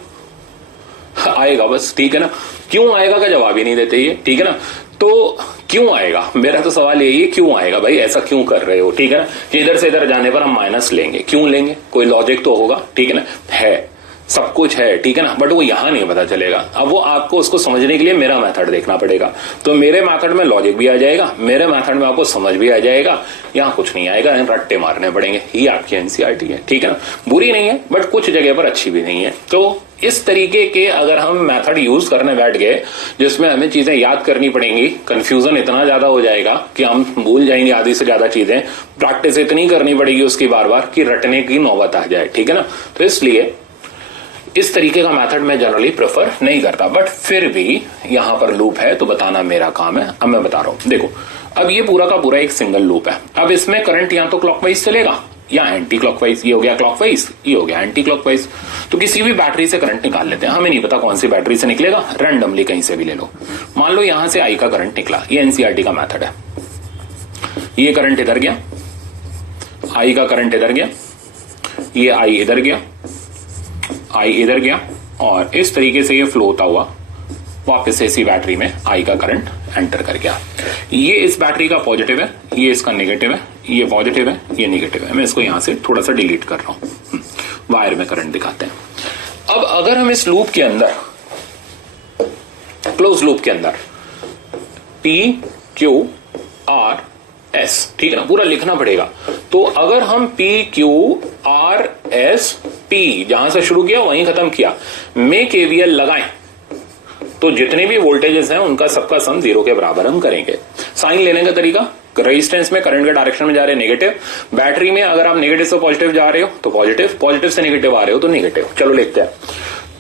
आएगा बस, ठीक है ना। क्यों आएगा का जवाब ही नहीं देते ये, ठीक है ना। तो क्यों आएगा, मेरा तो सवाल यही है, क्यों आएगा भाई, ऐसा क्यों कर रहे हो, ठीक है ना, कि इधर से इधर जाने पर हम माइनस लेंगे, क्यों लेंगे, कोई लॉजिक तो होगा, ठीक है ना। है, सब कुछ है, ठीक है ना, बट वो यहां नहीं पता चलेगा। अब वो आपको उसको समझने के लिए मेरा मेथड देखना पड़ेगा। तो मेरे मेथड में लॉजिक भी आ जाएगा, मेरे मेथड में आपको समझ भी आ जाएगा, यहां कुछ नहीं आएगा, रट्टे मारने पड़ेंगे। ये आपकी एनसीईआरटी है, ठीक है ना, बुरी नहीं है बट कुछ जगह पर अच्छी भी नहीं है। तो इस तरीके के अगर हम मेथड यूज करने बैठ गए जिसमें हमें चीजें याद करनी पड़ेंगी, कंफ्यूजन इतना ज्यादा हो जाएगा कि हम भूल जाएंगे आधी से ज्यादा चीजें, प्रैक्टिस इतनी करनी पड़ेगी उसकी बार बार कि रटने की नौबत आ जाए, ठीक है ना। तो इसलिए इस तरीके का मेथड मैं जनरली प्रेफर नहीं करता, बट फिर भी यहां पर लूप है तो बताना मेरा काम है। अब मैं बता रहा हूं, देखो, अब ये पूरा का पूरा एक सिंगल लूप है। अब इसमें करंट या तो क्लॉकवाइज चलेगा या एंटी क्लॉकवाइज। ये हो गया क्लॉकवाइज, ये हो गया एंटी क्लॉकवाइज। तो किसी भी बैटरी से करंट निकाल लेते हैं, हमें नहीं पता कौन सी बैटरी से निकलेगा, रैंडमली कहीं से भी ले लो। मान लो यहां से आई का करंट निकला, ये एनसीईआरटी का मेथड है। ये करंट इधर गया, आई का करंट इधर गया, ये आई इधर गया, आई इधर गया और इस तरीके से ये फ्लो होता हुआ वापस से इसी बैटरी में आई का करंट एंटर कर गया। ये इस बैटरी का पॉजिटिव है, ये इसका नेगेटिव है, ये पॉजिटिव है, ये नेगेटिव है। मैं इसको यहां से थोड़ा सा डिलीट कर रहा हूं, वायर में करंट दिखाते हैं। अब अगर हम इस लूप के अंदर, क्लोज लूप के अंदर P Q R S, ठीक है ना, पूरा लिखना पड़ेगा। तो अगर हम P Q R S P जहां से शुरू किया वहीं खत्म किया में KVL लगाएं तो जितने भी वोल्टेजेस हैं उनका सबका सम 0 के बराबर हम करेंगे। साइन लेने का तरीका, रेजिस्टेंस में करंट के डायरेक्शन में जा रहे हैं नेगेटिव, बैटरी में अगर आप नेगेटिव से पॉजिटिव जा रहे हो तो पॉजिटिव, पॉजिटिव से नेगेटिव आ रहे हो तो नेगेटिव। चलो लिखते हैं।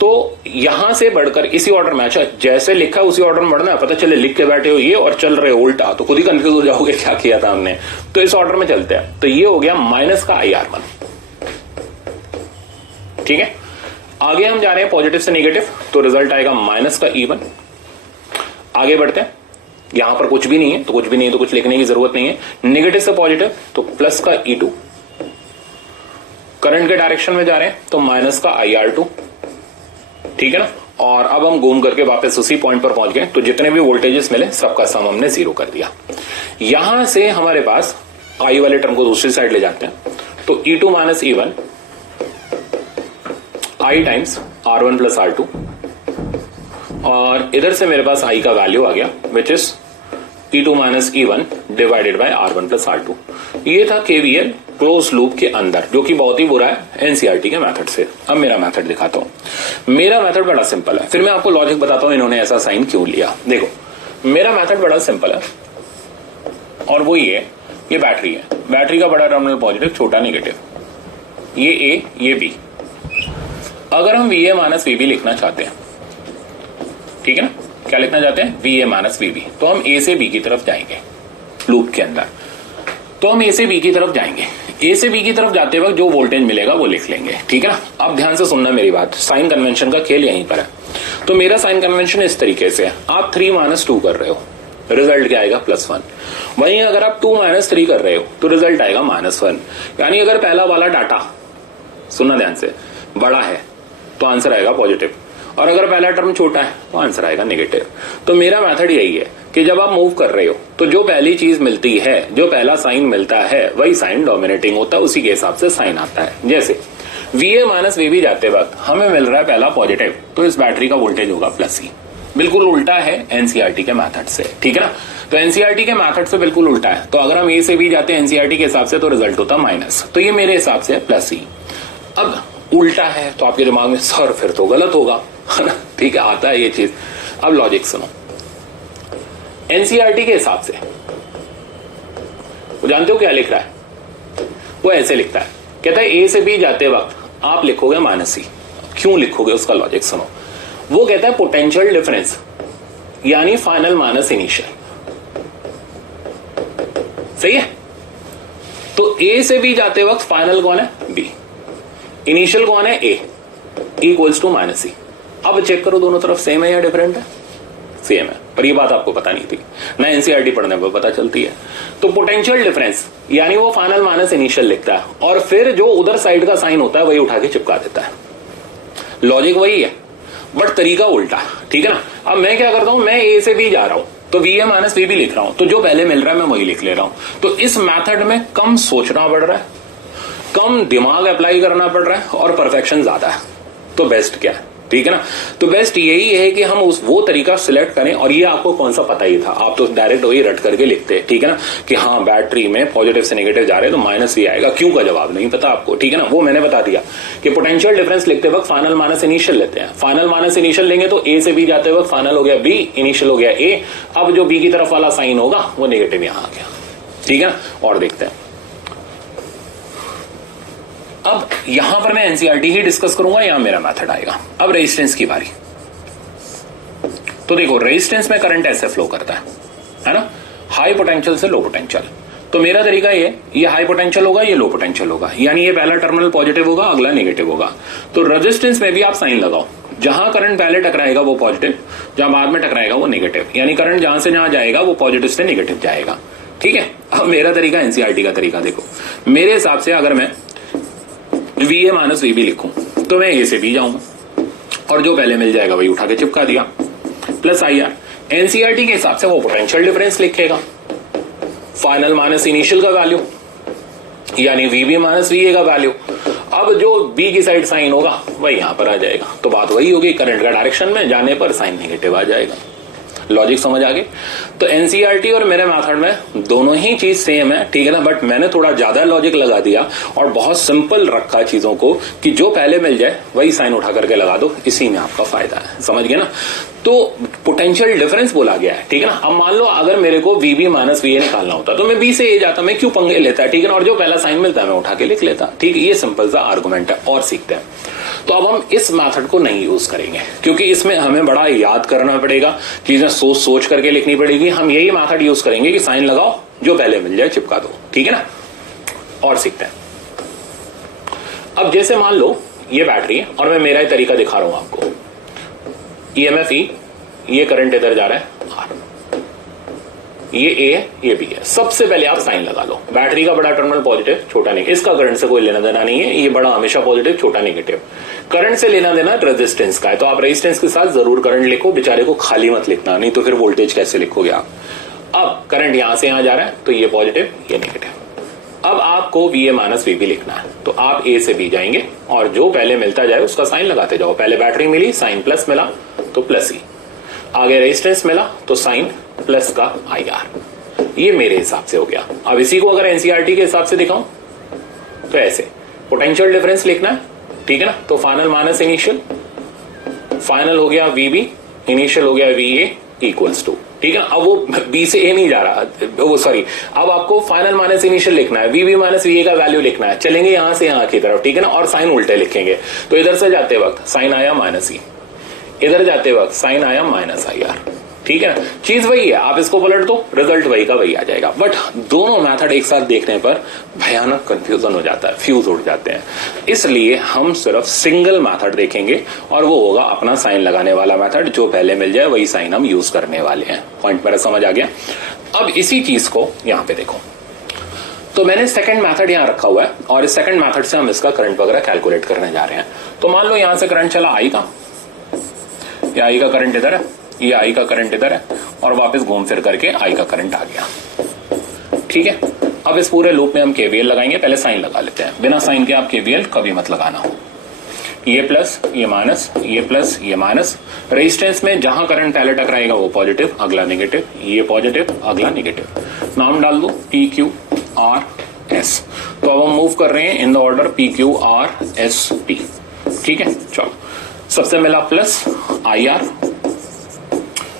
तो यहां से बढ़कर इसी ऑर्डर में, अच्छा जैसे लिखा है उसी ऑर्डर में बढ़ना है। पता चले लिख के बैठे हो ये और चल रहे हो उल्टा तो खुद ही कंफ्यूज हो जाओगे क्या किया था हमने। तो इस ऑर्डर में चलते हैं। तो ये हो गया माइनस का IR1, ठीक है। आगे हम जा रहे हैं पॉजिटिव से नेगेटिव, तो रिजल्ट आएगा माइनस का E1। आगे बढ़ते हैं, यहां पर कुछ भी नहीं है तो कुछ भी नहीं है तो कुछ लिखने की जरूरत नहीं है। नेगेटिव से पॉजिटिव तो प्लस का E2। करंट के डायरेक्शन में जा रहे हैं तो माइनस का IR2, ठीक है ना। और अब हम घूम करके वापस उसी पॉइंट पर पहुंच गए। तो जितने भी वोल्टेजेस मिले सबका सम हमने 0 कर दिया। यहां से हमारे पास I वाले टर्म को दूसरी साइड ले जाते हैं तो E2 minus E1 I times R1 plus R2, और इधर से मेरे पास I का वैल्यू आ गया which is E2 minus E1 divided by R1 plus R2। ये था KVL क्लोज लूप के अंदर, जो कि बहुत ही बुरा है NCERT के मेथड से। अब मेरा मेथड दिखाता हूं। मेरा मेथड बड़ा सिंपल है, फिर मैं आपको लॉजिक बताता हूं इन्होंने ऐसा साइन क्यों लिया। देखो मेरा मेथड बड़ा सिंपल है और वो ये बैटरी है, बैटरी का बड़ा टर्मिनल पॉजिटिव, छोटा नेगेटिव, ये A ये B। अगर हम VA माइनस VB लिखना चाहते हैं, ठीक है ना, क्या लिखना चाहते हैं VA माइनस VB, तो हम A से B की तरफ जाएंगे लूप के अंदर। तो हम A से B की तरफ जाएंगे, A से B की तरफ जाते वक्त जो वोल्टेज मिलेगा वो लिख लेंगे, ठीक है ना। अब ध्यान से सुनना मेरी बात, साइन कन्वेंशन का खेल यहीं पर है। तो मेरा साइन कन्वेंशन इस तरीके से है, आप 3 माइनस 2 कर रहे हो, रिजल्ट क्या आएगा +1। वहीं अगर आप 2 माइनस 3 कर रहे हो तो रिजल्ट आएगा -1। यानी अगर पहला वाला डाटा, सुनना ध्यान से, बड़ा है तो आंसर आएगा पॉजिटिव, और अगर पहला टर्म छोटा है तो आंसर आएगा नेगेटिव। तो मेरा मेथड यही है कि जब आप मूव कर रहे हो तो जो पहली चीज मिलती है, जो पहला साइन मिलता है वही साइन डोमिनेटिंग होता है, उसी के हिसाब से साइन आता है। जैसे VA माइनस VB जाते वक्त हमें मिल रहा है पहला पॉजिटिव, तो इस बैटरी का वोल्टेज होगा +E। बिल्कुल उल्टा है NCERT के मेथड से, ठीक है ना। तो NCERT के मेथड से बिल्कुल उल्टा है। तो अगर हम A से B जाते हैं NCERT के हिसाब से तो रिजल्ट होता माइनस, तो ये मेरे हिसाब से +E। अब उल्टा है तो आपके दिमाग में सर फिर तो गलत होगा, है ना, ठीक है, आता है ये चीज। अब लॉजिक सुनो, NCERT के हिसाब से वो जानते हो क्या लिख रहा है, वो ऐसे लिखता है, कहता है A से B जाते वक्त आप लिखोगे -E। क्यों लिखोगे उसका लॉजिक सुनो। वो कहता है पोटेंशियल डिफरेंस यानी फाइनल माइनस इनिशियल, सही है। तो A से B जाते वक्त फाइनल कौन है B, इनिशियल कौन है A, इक्वल्स टू -E। अब चेक करो दोनों तरफ सेम है या डिफरेंट है, सेम है, पर ये बात आपको पता नहीं थी ना, NCERT पढ़ने पर पता चलती है। तो पोटेंशियल डिफरेंस यानी वो फाइनल माइनस इनिशियल लिखता है और फिर जो उधर साइड का साइन होता है वही उठा के चिपका देता है। लॉजिक वही है बट तरीका उल्टा, ठीक है ना। अब मैं क्या करता हूं, मैं A से B जा रहा हूं तो VA माइनस VB लिख रहा हूं, तो जो पहले मिल रहा है मैं वही लिख ले रहा हूं। तो इस मेथड में कम सोचना पड़ रहा है, कम दिमाग अप्लाई करना पड़ रहा है और परफेक्शन ज्यादा है। तो बेस्ट क्या है, ठीक है ना। तो बेस्ट यही है कि हम वो तरीका सिलेक्ट करें, और ये आपको कौन सा पता ही था, आप तो डायरेक्ट वही रट करके लिखते हैं, ठीक है ना, कि हाँ बैटरी में पॉजिटिव से नेगेटिव जा रहे हैं तो -E आएगा। क्यों का जवाब नहीं पता आपको, ठीक है ना, वो मैंने बता दिया कि पोटेंशियल डिफरेंस लिखते वक्त फाइनल माइनस इनिशियल लेते हैं। फाइनल माइनस इनिशियल लेंगे तो A से B जाते वक्त फाइनल हो गया B, इनिशियल हो गया A। अब जो B की तरफ वाला साइन होगा वो नेगेटिव यहां आ गया, ठीक है ना। और देखते हैं, अब यहां पर मैं NCERT ही डिस्कस करूंगा, यहां मेरा मेथड आएगा। अब रेजिस्टेंस की बारी। तो देखो रेजिस्टेंस में करंट ऐसे फ्लो करता है ना, हाई पोटेंशियल से लो पोटेंशियल। तो मेरा तरीका ये हाई पोटेंशियल होगा, ये लो पोटेंशियल होगा, यानी ये पहला टर्मिनल पॉजिटिव होगा, अगला नेगेटिव होगा। तो रेजिस्टेंस में भी आप साइन लगाओ, जहां करंट पहले टकराएगा वो पॉजिटिव, जहां बाद में टकराएगा वो नेगेटिव, यानी करंट जहां से जहां जाएगा वो पॉजिटिव से नेगेटिव जाएगा, ठीक है। अब मेरा तरीका NCERT का तरीका देखो, मेरे हिसाब से अगर मैं VA माइनस VB लिखूं तो तो मैं ए से बी जाऊंगा और जो पहले मिल जाएगा वही उठा के चिपका दिया, प्लस आई आर। एनसीईआरटी के हिसाब से वो पोटेंशियल डिफरेंस लिखेगा, फाइनल माइनस इनिशियल का वैल्यू, यानी वीबी माइनस वीए का वैल्यू। अब जो बी की साइड साइन होगा वही यहां पर आ जाएगा, तो बात वही होगी, करंट का डायरेक्शन में जाने पर साइन नेगेटिव आ जाएगा। लॉजिक समझ आ गई? तो एनसीईआरटी और मेरे मेथड में दोनों ही चीज सेम है, ठीक है ना, बट मैंने थोड़ा ज्यादा लॉजिक लगा दिया और बहुत सिंपल रखा चीजों को कि जो पहले मिल जाए वही साइन उठा करके लगा दो, इसी में आपका फायदा है। समझ गए ना? तो पोटेंशियल डिफरेंस बोला गया है, ठीक है ना। अब मान लो अगर मेरे को वीबी माइनस वीए निकालना होता तो मैं बी से ए जाता, मैं क्यों पंगे लेता, ठीक है ना, और जो पहला साइन मिलता है मैं उठा के लिख लेता, ठीक है। ये सिंपल सा आर्गुमेंट है और सीखते हैं। तो अब हम इस मेथड को नहीं यूज करेंगे क्योंकि इसमें हमें बड़ा याद करना पड़ेगा, चीजें सोच सोच करके लिखनी पड़ेगी। हम यही मेथड यूज करेंगे कि साइन लगाओ, जो पहले मिल जाए चिपका दो, ठीक है ना। और सीखते हैं। अब जैसे मान लो ये बैटरी है और मैं मेरा ही तरीका दिखा रहा हूं आपको। ईएमएफ ई, ये करंट इधर जा रहा है आर, ये ए है ये बी है। सबसे पहले आप साइन लगा लो। बैटरी का बड़ा टर्मिनल पॉजिटिव, छोटा नेगेटिव, इसका करंट से कोई लेना देना नहीं है, ये बड़ा हमेशा पॉजिटिव, छोटा नेगेटिव। करंट से लेना देना रेजिस्टेंस का है, तो आप रेजिस्टेंस के साथ जरूर करंट लिखो, बेचारे को खाली मत लिखना, नहीं तो फिर वोल्टेज कैसे लिखोगे आप। अब करंट यहां से यहां जा रहा है तो ये पॉजिटिव ये नेगेटिव। अब आपको वीए माइनस वीबी लिखना है, तो आप ए से बी जाएंगे और जो पहले मिलता जाए उसका साइन लगाते जाओ। पहले बैटरी मिली, साइन प्लस मिला तो प्लस ई, आगे रेजिस्टेंस मिला तो साइन प्लस का आई आर। ये मेरे हिसाब से हो गया। अब इसी को अगर एनसीईआरटी के हिसाब से दिखाऊं तो ऐसे पोटेंशियल डिफरेंस लिखना है, ठीक है ना। तो फाइनल माइनस इनिशियल, फाइनल हो गया वीबी, इनिशियल हो गया वीए इक्वल्स टू, ठीक है। अब वो बी से ए नहीं जा रहा, वो सॉरी, अब आपको फाइनल माइनस इनिशियल लिखना है, वीबी माइनस वीए का वैल्यू लिखना है। चलेंगे यहां से यहां की तरफ, ठीक है ना, और साइन उल्टे लिखेंगे। तो इधर से जाते वक्त साइन आया माइनस ई, इधर जाते वक्त साइन आया माइनस आई आर, ठीक है ना। चीज वही है, आप इसको पलट दो, रिजल्ट वही का वही आ जाएगा। बट दोनों मेथड एक साथ देखने पर भयानक कंफ्यूजन हो जाता है, फ्यूज उड़ जाते हैं। इसलिए हम सिर्फ सिंगल मेथड देखेंगे और वो होगा अपना साइन लगाने वाला मेथड, जो पहले मिल जाए वही साइन हम यूज करने वाले हैं। पॉइंट मेरा समझ आ गया। अब इसी चीज को यहां पे देखो, तो मैंने सेकंड मेथड यहां रखा हुआ है और इस सेकंड मेथड से हम इसका करंट वगैरह कैलकुलेट करने जा रहे हैं। तो मान लो यहां से करंट चला आई का, या आई का करंट इधर है, ये आई का करंट इधर है और वापस घूम फिर करके आई का करंट आ गया, ठीक है। अब इस पूरे लूप में हम केवीएल लगाएंगे। पहले साइन लगा लेते हैं, बिना साइन के आप केवीएल कभी मत लगाना हो। ये प्लस ये माइनस, ये प्लस ये माइनस। रेजिस्टेंस में जहां करंट पहले टकराएगा वो पॉजिटिव, अगला नेगेटिव, ये पॉजिटिव अगला नेगेटिव। नाम डाल दो पी क्यू आर एस। तो अब हम मूव कर रहे हैं in the order P Q R S P, ठीक है। चलो, सबसे मिला प्लस आई आर,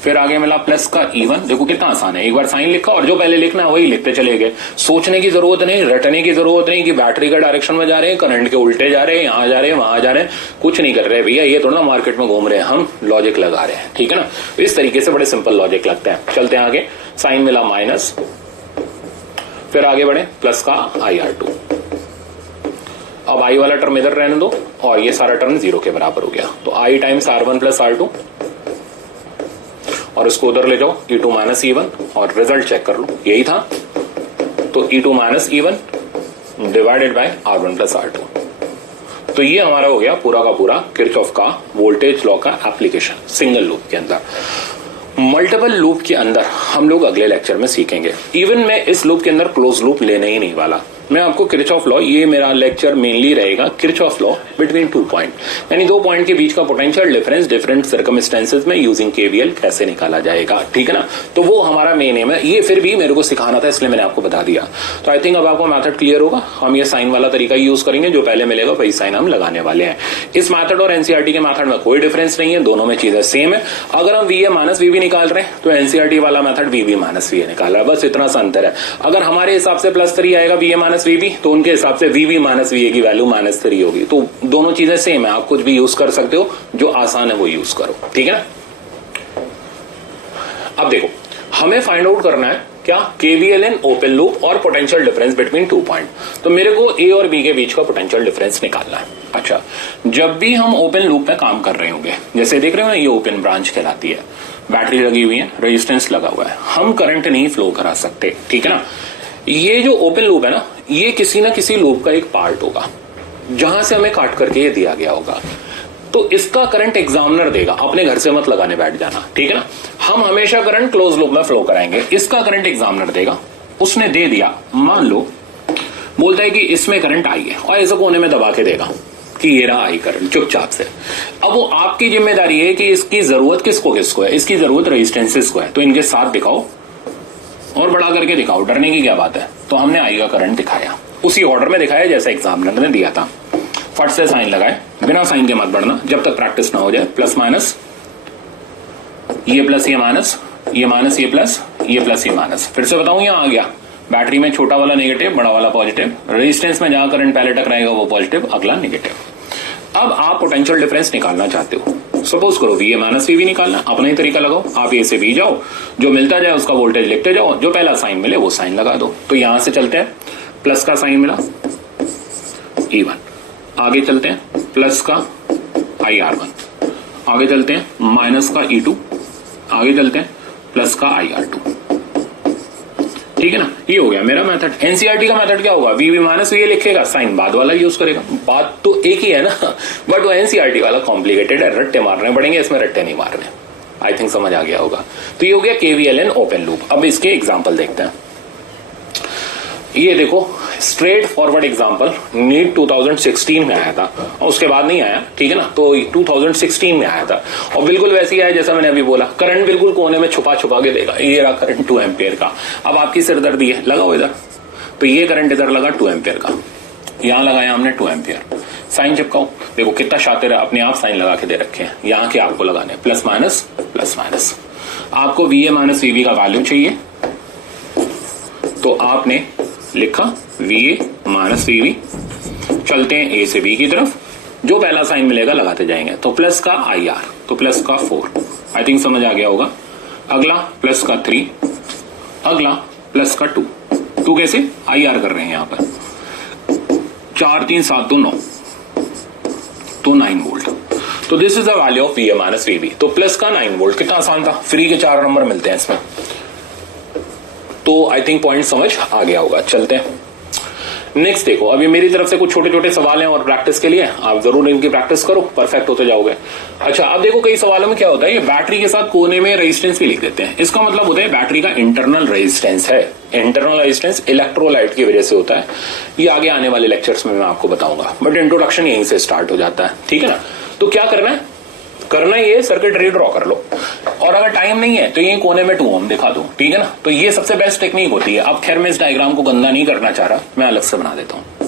फिर आगे मिला प्लस का E1। देखो कितना आसान है, एक बार साइन लिखा और जो पहले लिखना है वही लिखते चले गए। सोचने की जरूरत नहीं, रटने की जरूरत नहीं कि बैटरी का डायरेक्शन में जा रहे हैं, करंट के उल्टे जा रहे हैं, यहां जा रहे हैं वहां जा रहे हैं, कुछ नहीं कर रहे भैया। ये थोड़ा मार्केट में घूम रहे हैं, हम लॉजिक लगा रहे हैं, ठीक है ना। इस तरीके से बड़े सिंपल लॉजिक लगते हैं। चलते हैं आगे। साइन मिला माइनस, फिर आगे बढ़े प्लस का IR2। अब आई वाला टर्म इधर रहने दो और ये सारा टर्म 0 के बराबर हो गया। तो I times R1 plus R2 और इसको उधर ले जाओ E2 माइनस E1 और रिजल्ट चेक कर लो, यही था। तो E2 minus E1 divided by R1 plus R2। तो ये हमारा हो गया पूरा का पूरा किरचॉफ का वोल्टेज लॉ का एप्लीकेशन सिंगल लूप के अंदर। मल्टीपल लूप के अंदर हम लोग अगले लेक्चर में सीखेंगे। इवन मैं इस लूप के अंदर क्लोज लूप लेने ही नहीं वाला, मैं आपको किरचॉफ लॉ, ये मेरा लेक्चर मेनली रहेगा किरचॉफ लॉ बिटवीन 2 पॉइंट, यानी 2 पॉइंट के बीच का पोटेंशियल डिफरेंस डिफरेंट सर्कमस्टेंसेस में यूजिंग केवीएल कैसे निकाला जाएगा, ठीक है ना। तो वो हमारा मेन एम है। ये फिर भी मेरे को सिखाना था इसलिए मैंने आपको बता दिया। तो आई थिंक अब आपको मेथड क्लियर होगा। हम ये साइन वाला तरीका यूज करेंगे, जो पहले मिलेगा वही साइन हम लगाने वाले हैं। इस मेथड और एनसीईआरटी के मेथड में कोई डिफरेंस नहीं है, दोनों में चीजें सेम है। अगर हम वीए माइनस वीबी निकाल रहे हैं तो एनसीईआरटी वाला मेथड वीबी माइनस वीए निकाल रहा है, बस इतना सा अंतर है। अगर हमारे हिसाब से +3 आएगा वीए माइनस वीबी, तो उनके हिसाब से वीवी माइनस वीए की वैल्यू -3 होगी। तो दोनों चीजें सेम है, आप कुछ भी यूज कर सकते हो, जो आसान है वो यूज करो, ठीक है ना। अब देखो, हमें फाइंड आउट करना है क्या, केवीएल इन ओपन लूप और पोटेंशियल डिफरेंस बिटवीन 2 पॉइंट। तो मेरे को ए और बी के बीच का पोटेंशियल डिफरेंस निकालना है। अच्छा, जब भी हम ओपन लूप में काम कर रहे होंगे, जैसे देख रहे हो ना, ये ओपन ब्रांच कहलाती है, बैटरी लगी हुई है, रेजिस्टेंस लगा हुआ है, हम करंट नहीं फ्लो करा सकते, ठीक है ना। ये जो ओपन लूप है ना, ये किसी ना किसी लूप का एक पार्ट होगा। जहां से हमें काट करके ये दिया गया होगा। तो इसका करंट एग्जामिनर देगा, अपने घर से मत लगाने बैठ जाना, ठीक है ना। हम हमेशा करंट क्लोज लूप में फ्लो कराएंगे, इसका करंट एग्जामिनर देगा। उसने दे दिया, मान लो बोलता है कि इसमें करंट आई है और ऐसे कोने में दबा के देगा कि ये रहा आई करंट चुपचाप से। अब वो आपकी जिम्मेदारी है कि इसकी जरूरत किसको किसको है, इसकी जरूरत रेजिस्टेंसेस को है, तो इनके साथ दिखाओ और बड़ा करके दिखाओ, डरने की क्या बात है। तो हमने आई का करंट दिखाया, उसी ऑर्डर में दिखाया जैसा एग्जामिनर ने दिया था। फट से साइन लगाए, बिना साइन के मत बढ़ना जब तक प्रैक्टिस ना हो जाए। प्लस माइनस, ये प्लस ये माइनस, ये माइनस ये प्लस, ये प्लस ये माइनस। फिर से बताऊं, यहां आ गया बैटरी में छोटा वाला नेगेटिव, बड़ा वाला पॉजिटिव, रेजिस्टेंस में जहां करंट पहले टकराएगा वो पॉजिटिव, अगला नेगेटिव। अब आप पोटेंशियल डिफरेंस निकालना चाहते हो, सपोज करो वी ए माइनस वी निकालना, अपना ही तरीका लगाओ। आप ए से बी जाओ, जो मिलता जाए उसका वोल्टेज लिखते जाओ, जो पहला साइन मिले वो साइन लगा दो। तो यहां से चलते हैं, प्लस का साइन मिला E1, आगे चलते हैं प्लस का IR1, आगे चलते हैं माइनस का E2, आगे चलते हैं प्लस का IR2, ठीक है ना। ये हो गया मेरा मेथड। एनसीईआरटी का मेथड क्या होगा, वी माइनस वी लिखेगा, साइन बाद वाला यूज करेगा। बात तो एक ही है ना, बट वो एनसीईआरटी वाला कॉम्प्लिकेटेड है, रट्टे मारने पड़ेंगे, इसमें रट्टे नहीं मारने। आई थिंक समझ आ गया होगा। तो ये हो गया केवीएल इन ओपन लूप। अब इसके एग्जाम्पल देखते हैं। ये देखो स्ट्रेट फॉरवर्ड एग्जांपल, नीट 2016 में आया था और उसके बाद नहीं आया, ठीक है ना। तो 2016 में आया था और बिल्कुल वैसे ही आया जैसा मैंने अभी बोला। करंट बिल्कुल कोने में छुपा छुपा के देगा, ये रहा करंट 2 एम्पियर का। अब आपकी सिरदर्दी है, लगाओ इधर, तो ये करंट इधर लगा 2 एम्पियर का, यहां लगाया हमने 2 एम्पियर। साइन चिपकाओ, देखो कितना शातिर है, अपने आप साइन लगा के दे रखे हैं। यहां के आपको लगाने प्लस माइनस प्लस माइनस। आपको वी ए माइनस वी का वैल्यू चाहिए, तो आपने लिखा वी ए माइनस वी। चलते हैं ए से बी की तरफ, जो पहला साइन मिलेगा लगाते जाएंगे। तो प्लस का IR, तो प्लस का 4, आई थिंक समझ आ गया होगा। अगला प्लस का 3, अगला प्लस का 2 कैसे IR कर रहे हैं यहां पर, 4 3 7 2 9, तो 9 वोल्ट। तो this is the value of V A minus V. तो प्लस का 9 वोल्ट, कितना आसान था, फ्री के 4 नंबर मिलते हैं इसमें। तो आई थिंक पॉइंट समझ आ गया होगा। चलते हैं नेक्स्ट। देखो अभी मेरी तरफ से कुछ छोटे छोटे सवाल हैं और प्रैक्टिस के लिए आप जरूर इनकी प्रैक्टिस करो, परफेक्ट होते जाओगे। अच्छा, अब देखो कई सवालों में क्या होता है, ये बैटरी के साथ कोने में रेजिस्टेंस भी लिख देते हैं। इसका मतलब होता है बैटरी का इंटरनल रेजिस्टेंस है। इंटरनल रेजिस्टेंस इलेक्ट्रोलाइट की वजह से होता है। ये आगे आने वाले लेक्चर्स में मैं आपको बताऊंगा, बट इंट्रोडक्शन यहीं से स्टार्ट हो जाता है, ठीक है ना। तो क्या करना है, ये सर्किट रीड्रॉ कर लो, और अगर टाइम नहीं है तो ये कोने में 2 ओम दिखा दो, ठीक है ना। तो ये सबसे बेस्ट टेक्निक होती है। अब खैर मैं इस डायग्राम को गंदा नहीं करना चाह रहा, मैं अलग से बना देता हूं।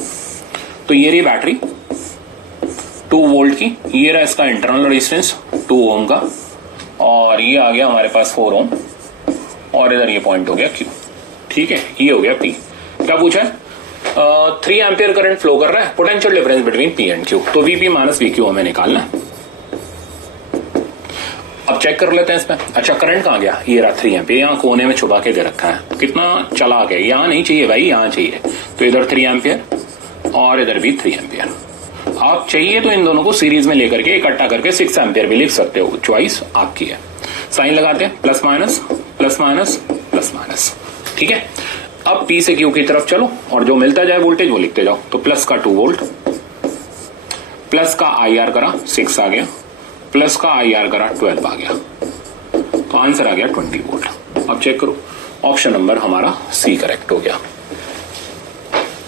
तो ये रही बैटरी 2 वोल्ट की, ये रहा इसका इंटरनल रेजिस्टेंस 2 ओम का, और ये आ गया हमारे पास 4 ओम, और इधर ये पॉइंट हो गया Q, ठीक है। ये हो गया P। क्या पूछा है, 3 एम्पियर करंट फ्लो कर रहा है, potential difference between P and Q। तो VP माइनस VQ हमें निकालना है। अब चेक कर लेते हैं इसमें। अच्छा, करंट कहां गया, ये रहा 3 एम्पियर, यहाँ कोने में छुपा के दे रखा है। कितना चला गया, यहां नहीं चाहिए भाई, यहां चाहिए। तो इधर 3 एम्पियर और इधर भी 3 एम्पियर। आप चाहिए तो इन दोनों को सीरीज में लेकर के इकट्ठा करके 6 एम्पियर भी लिख सकते हो, चॉइस आपकी है। साइन लगाते हैं, plus minus plus minus plus minus, ठीक है। अब P से Q की तरफ चलो और जो मिलता जाए वोल्टेज वो लिखते जाओ। तो प्लस का 2 वोल्ट, प्लस का IR करा 6 आ गया, प्लस का IR करा 12 आ गया, तो आंसर आ गया 20 वोल्ट। अब चेक करो, ऑप्शन नंबर हमारा C करेक्ट हो गया।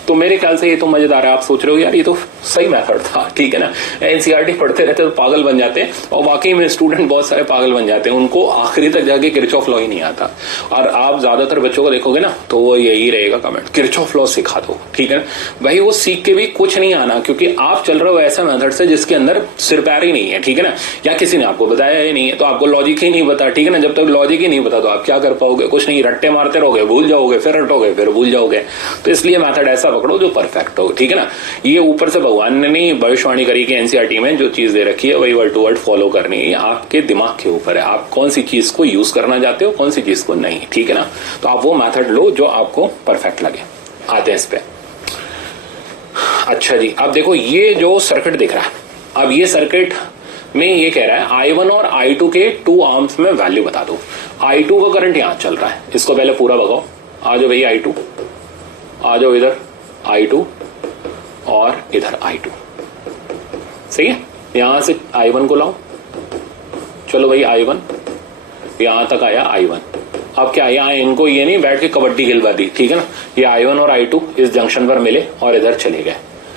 तो मेरे ख्याल से ये तो मजेदार है। आप सोच रहे हो यार ये तो सही मेथड था, ठीक है ना। एनसीईआरटी पढ़ते रहते तो पागल बन जाते हैं, और वाकई में स्टूडेंट बहुत सारे पागल बन जाते हैं, उनको आखिरी तक जाके किरचॉफ लॉ ही नहीं आता। और आप ज्यादातर बच्चों को देखोगे ना तो वो यही रहेगा कमेंट, किरचॉफ लॉ सिखा दो, ठीक है ना भाई। वो सीख के भी कुछ नहीं आना, क्योंकि आप चल रहे हो ऐसा मेथड से जिसके अंदर सिर पैर ही नहीं है, ठीक है ना, या किसी ने आपको बताया ही नहीं है, तो आपको लॉजिक ही नहीं पता, ठीक है ना। जब तक लॉजिक ही नहीं पता तो आप क्या कर पाओगे, कुछ नहीं, रट्टे मारते रहोगे, भूल जाओगे, फिर रटोगे, फिर भूल जाओगे। तो इसलिए मेथड ऐसा पकड़ो जो परफेक्ट हो, ठीक है ना। ये ऊपर से भगवान ने नहीं भविष्यवाणी करी कि एनसीईआरटी में जो चीज दे रखी है वही वर्ड टू वर्ड फॉलो करनी है। आपके दिमाग के ऊपर है, आप कौन सी चीज को यूज करना चाहते हो, कौन सी चीज को नहीं, ठीक है ना। तो आप वो मेथड लो जो आपको परफेक्ट लगे। आते हैं इस पे। अच्छा जी, अब देखो ये जो सर्किट दिख रहा है, अब ये सर्किट में ये कह रहा है I1 और I2 के 2 आर्म्स में वैल्यू बता दो। I2 का करंट यहां चल रहा है, इसको पहले पूरा भगाओ। आ जाओ भैया I2, आ जाओ इधर I2, और इधर I2। सही है, यहां से I1 को लाओ, चलो भाई I1 यहां तक आया I1। अब क्या यहाँ इनको ये नहीं बैठ के कबड्डी खिलवा दी, ठीक है ना, ये I1 और I2 इस जंक्शन पर मिले और इधर चले गए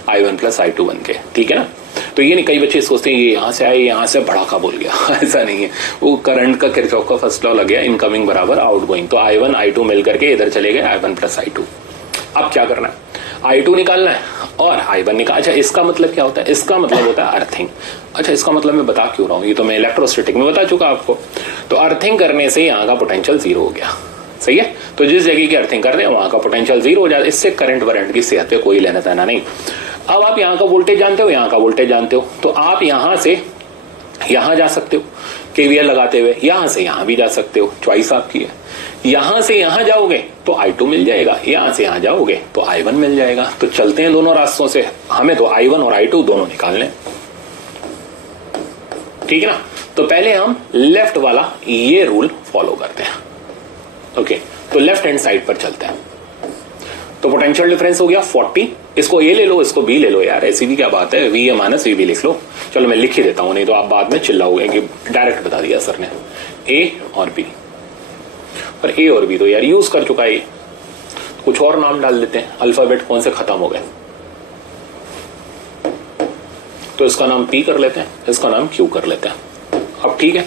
I1 प्लस I2 बन के, ठीक है ना। तो ये नहीं, कई बच्चे सोचते हैं ये यहां से आए यहां से भड़ाका बोल गया ऐसा नहीं है, वो करंट का किरचॉफ का फर्स्ट लॉ लग गया, इनकमिंग बराबर आउटगोइंग। तो I1 I2 मिल करके इधर चले गए I1 प्लस I2। अब क्या करना है, I2 निकालना है और I1 निकाल। अच्छा इसका मतलब क्या होता है, इसका मतलब होता है अर्थिंग। अच्छा इसका मतलब मैं बता क्यों रहा हूं, ये तो मैं इलेक्ट्रोस्टैटिक में बता चुका आपको। तो अर्थिंग करने से यहाँ का पोटेंशियल 0 हो गया, सही है। तो जिस जगह की अर्थिंग कर रहे हैं वहां का पोटेंशियल 0 हो जाता है, इससे करंट वरेंट की सेहत पे कोई लेना देना नहीं। अब आप यहाँ का वोल्टेज जानते हो, यहाँ का वोल्टेज जानते हो, तो आप यहां से यहां जा सकते हो केवीएल लगाते हुए, यहां से यहां भी जा सकते हो, चॉइस आपकी है। यहां से यहां जाओगे तो I2 मिल जाएगा, यहां से यहां जाओगे तो I1 मिल जाएगा। तो चलते हैं दोनों रास्तों से, हमें तो I1 और I2 दोनों निकालने, ठीक है ना। तो पहले हम लेफ्ट वाला ये रूल फॉलो करते हैं, ओके। तो लेफ्ट हैंड साइड पर चलते हैं। तो पोटेंशियल डिफरेंस हो गया 40, इसको ए ले लो, इसको बी ले लो, यार ऐसी भी क्या बात है, V A minus V B लिख लो। चलो मैं लिख ही देता हूं, नहीं तो आप बाद में चिल्लाओगे कि डायरेक्ट बता दिया सर ने। ए और बी, पर ए और बी तो यार यूज कर चुका है, कुछ और नाम डाल देते हैं, अल्फाबेट कौन से खत्म हो गए, तो इसका नाम पी कर लेते हैं, इसका नाम क्यू कर लेते हैं। अब ठीक है,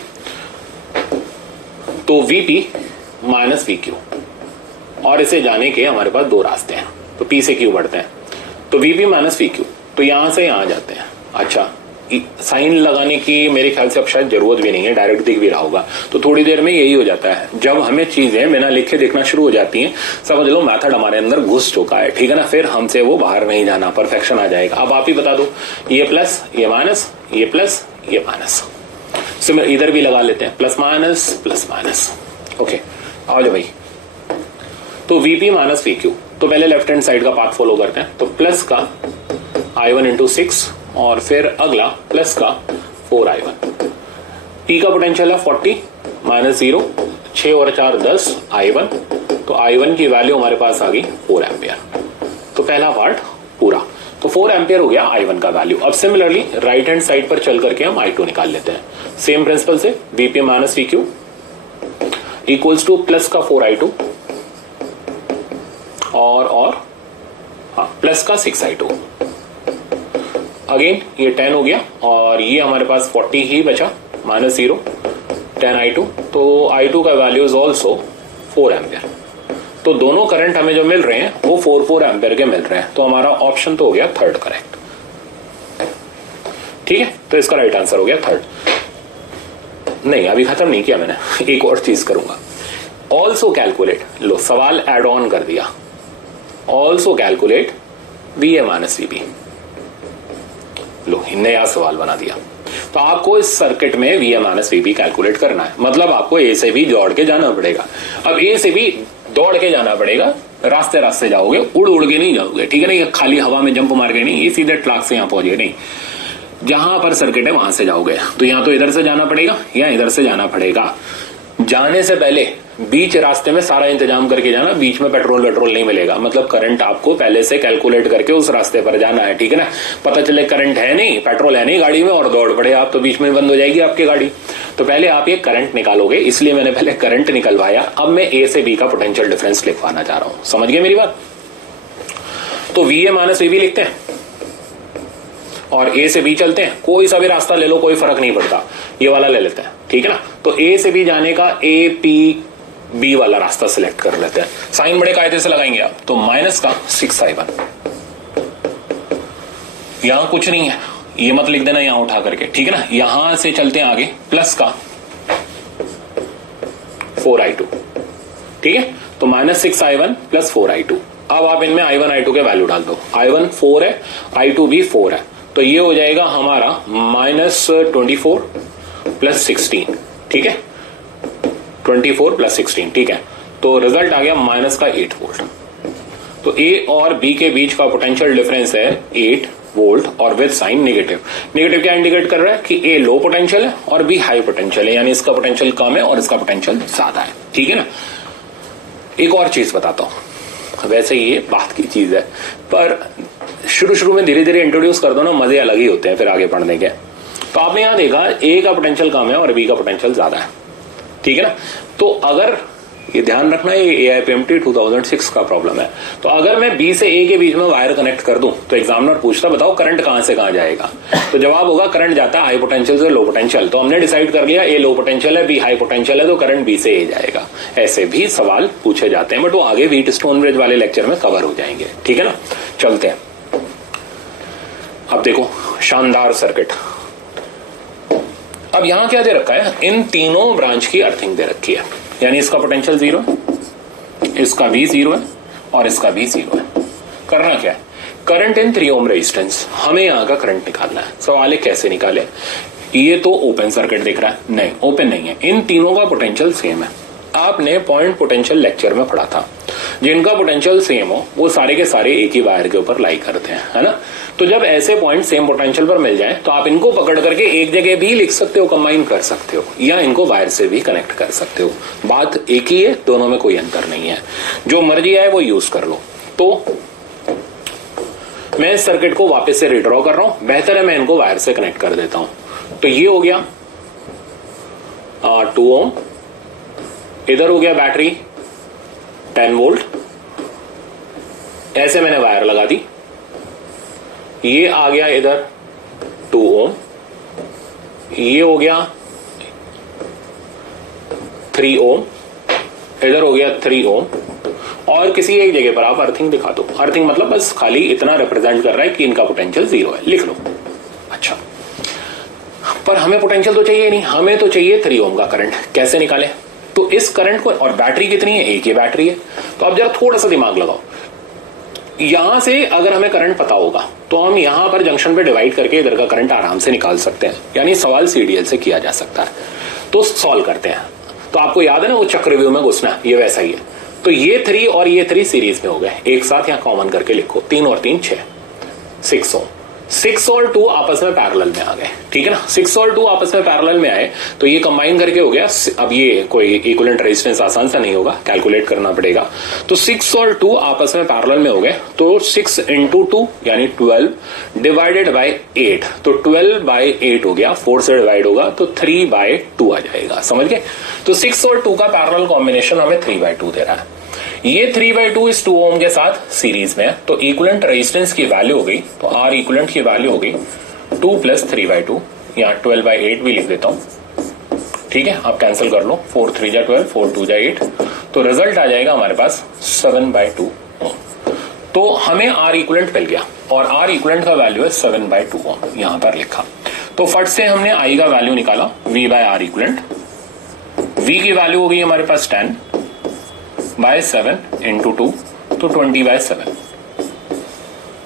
तो वीपी माइनस वी क्यू, और इसे जाने के हमारे पास दो रास्ते हैं, तो पी से क्यू बढ़ते हैं, तो वीपी माइनस वी क्यू, तो यहां से यहां जाते हैं। अच्छा साइन लगाने की मेरे ख्याल से अब शायद जरूरत भी नहीं है, डायरेक्ट दिख भी रहा होगा। तो थोड़ी देर में यही हो जाता है, जब हमें चीजें बिना लिखे दिखना शुरू हो जाती हैं, समझ लो मेथड हमारे अंदर घुस चुका है, ठीक है ना, फिर हमसे वो बाहर नहीं जाना, परफेक्शन आ जाएगा। अब आप ही बता दो, ये प्लस ये माइनस, ये प्लस ये माइनस, सिमिलर इधर भी लगा लेते हैं, प्लस माइनस, ओके। आओ जाओ भाई, तो वीपी माइनस वी क्यू, तो पहले लेफ्ट हैंड साइड का पाथ फॉलो करते हैं। तो प्लस का I1 इंटू 6 और फिर अगला प्लस का 4I1। पी का पोटेंशियल है 40 माइनस 0, 6 और 4 10 I1, तो I1 की वैल्यू हमारे पास आ गई 4 एम्पियर। तो पहला पार्ट पूरा, तो 4 एम्पियर हो गया I1 का वैल्यू। अब सिमिलरली राइट हैंड साइड पर चल करके हम I2 निकाल लेते हैं, सेम प्रिंसिपल से, VP minus we Q equals two plus का 4I2 और हाँ प्लस का 6I2, अगेन ये 10 हो गया और ये हमारे पास 40 ही बचा, माइनस 0 10I2, तो I2 का वैल्यू इज ऑल्सो 4 एम्पियर। तो दोनों करंट हमें जो मिल रहे हैं वो 4 एम्पियर के मिल रहे हैं, तो हमारा ऑप्शन तो हो गया थर्ड करेक्ट, ठीक है। तो इसका राइट आंसर हो गया थर्ड। नहीं अभी खत्म नहीं किया मैंने, एक और चीज करूंगा, ऑल्सो कैलकुलेट, लो सवाल एड ऑन कर दिया, also calculate V A minus V B, लो नया सवाल बना दिया। तो आपको इस सर्किट में V A minus V B calculate करना है, मतलब आपको ए से भी दौड़ के जाना पड़ेगा। अब ए से भी दौड़ के जाना पड़ेगा, रास्ते रास्ते जाओगे, उड़ उड़ के नहीं जाओगे, ठीक है ना, ये खाली हवा में जंप मार के नहीं, ये सीधे ट्रैक से यहां पहुंचे नहीं, जहां पर सर्किट है वहां से जाओगे। तो यहां तो इधर से जाना पड़ेगा या इधर से जाना पड़ेगा। जाने से पहले बीच रास्ते में सारा इंतजाम करके जाना, बीच में पेट्रोल नहीं मिलेगा, मतलब करंट आपको पहले से कैलकुलेट करके उस रास्ते पर जाना है, ठीक है ना। पता चले करंट है नहीं, पेट्रोल है नहीं गाड़ी में और दौड़ पड़े आप, तो बीच में बंद हो जाएगी आपकी गाड़ी। तो पहले आप ये करंट निकालोगे, इसलिए मैंने पहले करंट निकलवाया। अब मैं ए से बी का पोटेंशियल डिफरेंस लिखवाना चाह रहा हूं, समझ गए मेरी बात। तो V A minus V B लिखते हैं और ए से बी चलते हैं, कोई सा भी रास्ता ले लो कोई फर्क नहीं पड़ता, ये वाला ले लेते हैं, ठीक है ना। तो ए से बी जाने का ए पी बी वाला रास्ता सिलेक्ट कर लेते हैं, साइन बड़े कायदे से लगाएंगे आप। तो माइनस का 6I1, यहां कुछ नहीं है, ये मत लिख देना यहां उठा करके, ठीक है ना। यहां से चलते हैं आगे, प्लस का 4I2, ठीक है। तो माइनस 6I1 प्लस 4I2। अब आप इनमें I1 I2 के वैल्यू डाल दो, I1 4 है, I2 भी 4 है, तो ये हो जाएगा हमारा माइनस 24 प्लस 16, ठीक है, 24 प्लस 16, ठीक है। तो रिजल्ट आ गया माइनस का 8 वोल्ट। तो ए और बी के बीच का पोटेंशियल डिफरेंस है 8 वोल्ट और विद साइन नेगेटिव। नेगेटिव क्या इंडिकेट कर रहा है कि ए लो पोटेंशियल है और बी हाई पोटेंशियल है, यानी इसका पोटेंशियल कम है और इसका पोटेंशियल ज्यादा है, ठीक है ना। एक और चीज बताता हूं, वैसे ये बात की चीज है पर शुरू में धीरे धीरे इंट्रोड्यूस कर दो ना, मजे अलग ही होते हैं फिर आगे पढ़ने के। तो आपने यहां देखा ए का पोटेंशियल कम है और बी का पोटेंशियल ज्यादा है, ठीक है ना। तो अगर ये ध्यान रखना, ये AIPMT 2006 का प्रॉब्लम है। तो अगर मैं बी से ए के बीच में वायर कनेक्ट कर दूं तो एग्जामिनर पूछता बताओ करंट कहां से कहां जाएगा, तो जवाब होगा करंट जाता है हाई पोटेंशियल से लो पोटेंशियल। तो हमने डिसाइड कर लिया ए लो पोटेंशियल है, बी हाई पोटेंशियल है, तो करंट बी से ए जाएगा। ऐसे भी सवाल पूछे जाते हैं, बट वो आगे व्हीट स्टोन ब्रिज वाले लेक्चर में कवर हो जाएंगे, ठीक है ना। चलते हैं, अब देखो शानदार सर्किट। अब यहां क्या दे रखा है, इन तीनों ब्रांच की अर्थिंग दे रखी है, यानी इसका पोटेंशियल 0 है, इसका भी 0 है और इसका भी 0 है। करना क्या है, करंट इन 3 ओम रेजिस्टेंस, हमें यहां का करंट निकालना है। सवाल है कैसे निकाले, ये तो ओपन सर्किट दिख रहा है, नहीं ओपन नहीं है, इन तीनों का पोटेंशियल सेम है। आपने पॉइंट पोटेंशियल लेक्चर में पढ़ा था, जिनका पोटेंशियल सेम हो वो सारे के सारे एक ही वायर के ऊपर लाई करते हैं, है ना। तो जब ऐसे पॉइंट सेम पोटेंशियल पर मिल जाएं तो आप इनको पकड़ करके एक जगह भी लिख सकते हो, कंबाइन कर सकते हो, या इनको वायर से भी कनेक्ट कर सकते हो। बात एक ही है, दोनों में कोई अंतर नहीं है, जो मर्जी आए वो यूज कर लो। तो मैं इस सर्किट को वापस से रिड्रॉ कर रहा हूं, बेहतर है मैं इनको वायर से कनेक्ट कर देता हूं। तो ये हो गया 2 ओम, इधर हो गया बैटरी 10 वोल्ट, ऐसे मैंने वायर लगा दी, ये आ गया इधर 2 ओम, ये हो गया 3 ओम, इधर हो गया 3 ओम, और किसी एक जगह पर आप अर्थिंग दिखा दो। अर्थिंग मतलब बस खाली इतना रिप्रेजेंट कर रहा है कि इनका पोटेंशियल 0 है, लिख लो। अच्छा, पर हमें पोटेंशियल तो चाहिए नहीं, हमें तो चाहिए 3 ओम का करंट। कैसे निकाले, तो इस करंट को, और बैटरी कितनी है, एक ही बैटरी है, तो अब जरा थोड़ा सा दिमाग लगाओ। यहां से अगर हमें करंट पता होगा तो हम यहां पर जंक्शन पे डिवाइड करके इधर का करंट आराम से निकाल सकते हैं, यानी सवाल सीडीएल से किया जा सकता है। तो सॉल्व करते हैं। तो आपको याद है ना वो चक्रव्यूह में घुसना, ये वैसा ही है। तो ये 3 और ये 3 सीरीज में हो गए, एक साथ यहां कॉमन करके लिखो, 3 और 3 6, 6 ओम। 6 और 2 आपस में पैरेलल में आ गए, ठीक है ना। 6 और 2 आपस में पैरेलल में आए तो ये कंबाइन करके हो गया। अब ये कोई इक्विवेलेंट रेजिस्टेंस आसान सा नहीं होगा, कैलकुलेट करना पड़ेगा। तो 6 और 2 आपस में पैरेलल में हो गए, तो 6 into 2 यानी 12 डिवाइडेड बाय 8, तो 12 by 8 हो गया, 4 से डिवाइड होगा तो 3 by 2 आ जाएगा, समझ गए। तो 6 और 2 का पैरेलल कॉम्बिनेशन हमें 3 by 2 दे रहा है। ये 3 by 2 इस 2 ओम के साथ सीरीज में है, तो इक्विवेलेंट रेजिस्टेंस की वैल्यू हो गई, तो आर इक्विवेलेंट की वैल्यू हो गई 2 + 3 by 2, यहाँ 12 by 8 भी लिख देता हूं, ठीक है। आप कैंसिल कर लो, 4 3 जा 12, 4 2 जा 8, तो रिजल्ट आ जाएगा हमारे पास 7 by 2 ओम। तो हमें आर इक्विवेलेंट मिल गया, और आर इक्विवेलेंट का वैल्यू है 7 by 2 ओम, यहां पर लिखा। तो फट से हमने आई का वैल्यू निकाला, V by R equivalent. V की वैल्यू हो गई हमारे पास 10 by 7 into 2, तो 20 by 7,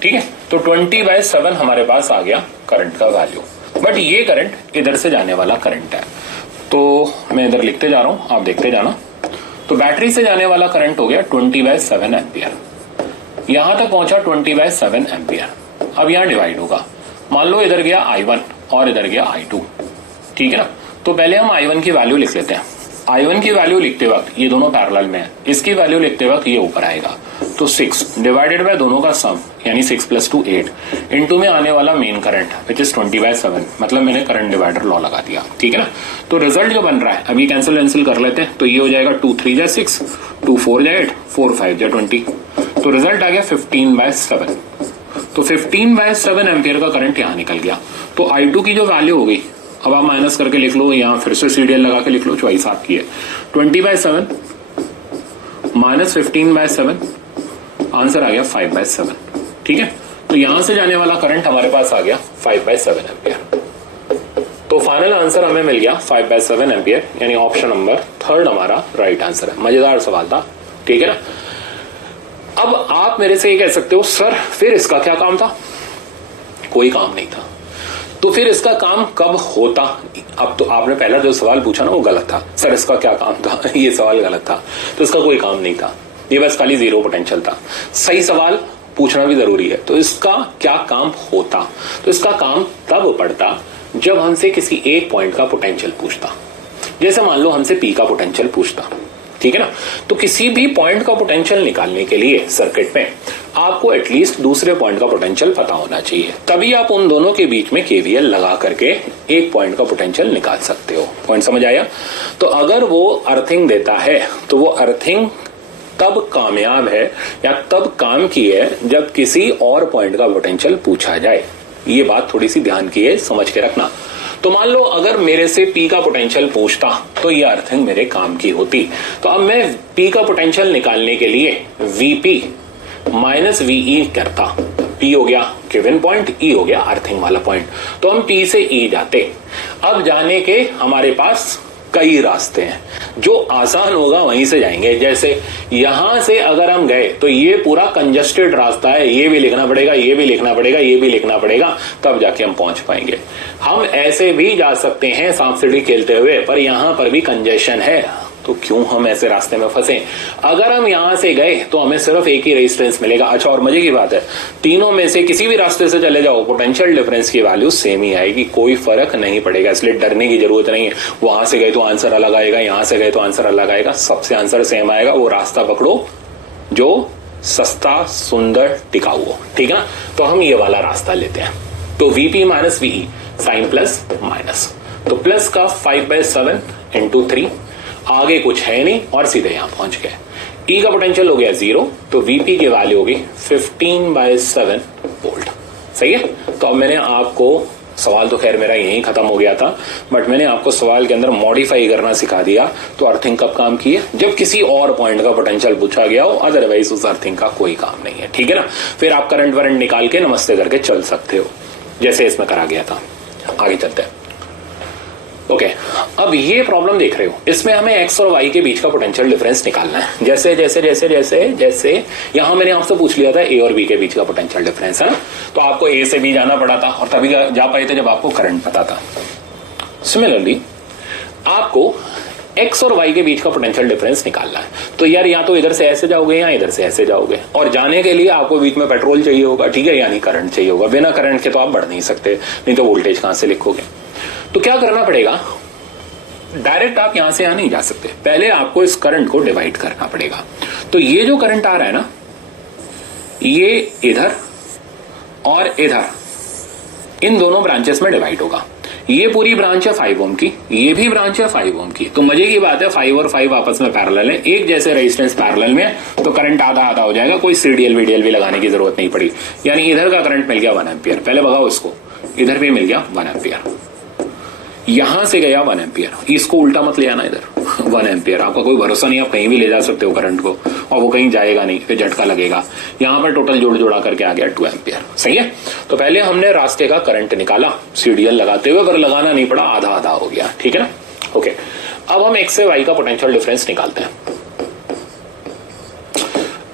ठीक है। तो 20 by 7 हमारे पास आ गया करंट का वैल्यू। बट ये करंट इधर से जाने वाला करंट है, तो मैं इधर लिखते जा रहा हूं, आप देखते जाना। तो बैटरी से जाने वाला करंट हो गया 20 by 7 एम्पियर, यहां तक पहुंचा 20 by 7 एम्पियर। अब यहां डिवाइड होगा, मान लो इधर गया I1 और इधर गया I2, ठीक है ना। तो पहले हम I1 की वैल्यू लिख लेते हैं। I1 की वैल्यू लिखते वक्त ये दोनों पैरेलल में है, इसकी वैल्यू लिखते वक्त ये ऊपर आएगा, तो 6 डिवाइडेड बाय दोनों का सम, यानी 6 + 2 8, इनटू में आने वाला main current which is 20 by 7, मतलब मैंने करंट डिवाइडर लॉ लगा दिया, ठीक है ना। तो रिजल्ट जो बन रहा है, अभी कैंसिल कर लेते हैं, तो ये हो जाएगा 2 3 जा 6, 2 4 जा 8, 4 5 जा 20, तो रिजल्ट आ गया 15 by 7। तो 15 by 7 एम्पियर का करंट यहां निकल गया। तो I2 की जो वैल्यू हो गई, अब आप माइनस करके लिख लो, यहां फिर से सीडीएल लगा के लिख लो, चॉइस आपकी है। 20 by 7 माइनस 15 by 7, आंसर आ गया 5 by 7, ठीक है। तो यहां से जाने वाला करंट हमारे पास आ गया 5 by 7 एम्पियर। तो फाइनल आंसर हमें मिल गया 5 by 7 एम्पियर, यानी ऑप्शन नंबर 3 हमारा राइट आंसर है। मजेदार सवाल था, ठीक है ना। अब आप मेरे से ये कह सकते हो सर फिर इसका क्या काम था, कोई काम नहीं था, तो फिर इसका काम कब होता। अब तो आपने पहला जो सवाल पूछा ना वो गलत था, सर इसका क्या काम था ये सवाल गलत था, तो इसका कोई काम नहीं था, ये बस खाली 0 पोटेंशियल था। सही सवाल पूछना भी जरूरी है। तो इसका क्या काम होता, तो इसका काम तब पड़ता जब हमसे किसी एक पॉइंट का पोटेंशियल पूछता। जैसे मान लो हमसे पी का पोटेंशियल पूछता, ठीक है ना। तो किसी भी पॉइंट का पोटेंशियल निकालने के लिए सर्किट में आपको एटलीस्ट दूसरे पॉइंट का पोटेंशियल पता होना चाहिए, तभी आप उन दोनों के बीच में केवीएल लगा करके एक पॉइंट का पोटेंशियल निकाल सकते हो। पॉइंट समझ आया। तो अगर वो अर्थिंग देता है तो वो अर्थिंग तब कामयाब है या तब काम की है जब किसी और पॉइंट का पोटेंशियल पूछा जाए। ये बात थोड़ी सी ध्यान की है, समझ के रखना। तो मान लो अगर मेरे से पी का पोटेंशियल पूछता तो ये अर्थिंग मेरे काम की होती। तो अब मैं पी का पोटेंशियल निकालने के लिए वीपी माइनस वीई करता। पी हो गया गिवन पॉइंट, ई हो गया अर्थिंग वाला पॉइंट। तो हम पी से ई जाते। अब जाने के हमारे पास कई रास्ते हैं, जो आसान होगा वहीं से जाएंगे। जैसे यहां से अगर हम गए तो ये पूरा कंजस्टेड रास्ता है, ये भी लिखना पड़ेगा, ये भी लिखना पड़ेगा, ये भी लिखना पड़ेगा, तब जाके हम पहुंच पाएंगे। हम ऐसे भी जा सकते हैं सांप सीढ़ी खेलते हुए, पर यहां पर भी कंजेशन है, तो क्यों हम ऐसे रास्ते में फंसे। अगर हम यहां से गए तो हमें सिर्फ एक ही रेजिस्टेंस मिलेगा। अच्छा, और मजे की बात है, तीनों में से किसी भी रास्ते से चले जाओ, पोटेंशियल डिफरेंस की वैल्यू सेम ही आएगी, कोई फर्क नहीं पड़ेगा। इसलिए डरने की जरूरत नहीं है। वहां से गए तो आंसर अलग आएगा, यहां से गए तो आंसर अलग आएगा, सबसे आंसर सेम आएगा। वो रास्ता पकड़ो जो सस्ता, सुंदर, टिकाऊ हो, ठीक है ना। तो हम ये वाला रास्ता लेते हैं। तो VP minus VE, sign plus minus, तो प्लस का 5/7 इंटू 3, आगे कुछ है नहीं और सीधे यहां पहुंच गए। ई का पोटेंशियल हो गया 0, तो वीपी की वैल्यू होगी 15/7 वोल्ट। सही है। तो अब मैंने आपको, सवाल तो खैर मेरा यहीं खत्म हो गया था, बट मैंने आपको सवाल के अंदर मॉडिफाई करना सिखा दिया। तो अर्थिंग कब काम की है? जब किसी और पॉइंट का पोटेंशियल पूछा गया हो, अदरवाइज उस अर्थिंग का कोई काम नहीं है, ठीक है ना। फिर आप करंट वरंट निकाल के नमस्ते करके चल सकते हो, जैसे इसमें करा गया था। आगे चलते हैं। ओके, अब ये प्रॉब्लम देख रहे हो, इसमें हमें एक्स और वाई के बीच का पोटेंशियल डिफरेंस निकालना है। जैसे जैसे जैसे जैसे जैसे यहां मैंने आपसे पूछ लिया था ए और बी के बीच का पोटेंशियल डिफरेंस है ना, तो आपको ए से बी जाना पड़ा था और तभी जा पाए थे जब आपको करंट पता था। सिमिलरली आपको एक्स और वाई के बीच का पोटेंशियल डिफरेंस निकालना है। तो यार या तो इधर से ऐसे जाओगे या इधर से ऐसे जाओगे, और जाने के लिए आपको बीच में पेट्रोल चाहिए होगा, ठीक है, यानी करंट चाहिए होगा। बिना करंट के तो आप बढ़ नहीं सकते, नहीं तो वोल्टेज कहां से लिखोगे। तो क्या करना पड़ेगा, डायरेक्ट आप यहां से यहां नहीं जा सकते, पहले आपको इस करंट को डिवाइड करना पड़ेगा। तो ये जो करंट आ रहा है ना, ये इधर और इधर, इन दोनों ब्रांचेस में डिवाइड होगा। ये पूरी ब्रांच है 5 ओम की, ये भी ब्रांच है 5 ओम की। तो मजे की बात है 5 और 5 आपस में पैरेलल है, एक जैसे रेजिस्टेंस पैरेलल में, तो करंट आधा आधा हो जाएगा, कोई सीडीएल वीडीएल भी लगाने की जरूरत नहीं पड़ी। यानी इधर का करंट मिल गया 1 एम्पियर, पहले भगाओ इसको, इधर भी मिल गया 1 एम्पियर, यहां से गया 1 एम्पियर, इसको उल्टा मत ले आना, इधर 1 एम्पियर। आपका कोई भरोसा नहीं, आप कहीं भी ले जा सकते हो करंट को, और वो कहीं जाएगा नहीं, फिर झटका लगेगा। यहां पर टोटल जोड़ जोड़ा करके आ गया 2 एम्पियर। सही है। तो पहले हमने रास्ते का करंट निकाला सीडीएल लगाते हुए, पर लगाना नहीं पड़ा, आधा आधा हो गया, ठीक है ना। ओके, अब हम एक्स से वाई का पोटेंशियल डिफरेंस निकालते हैं।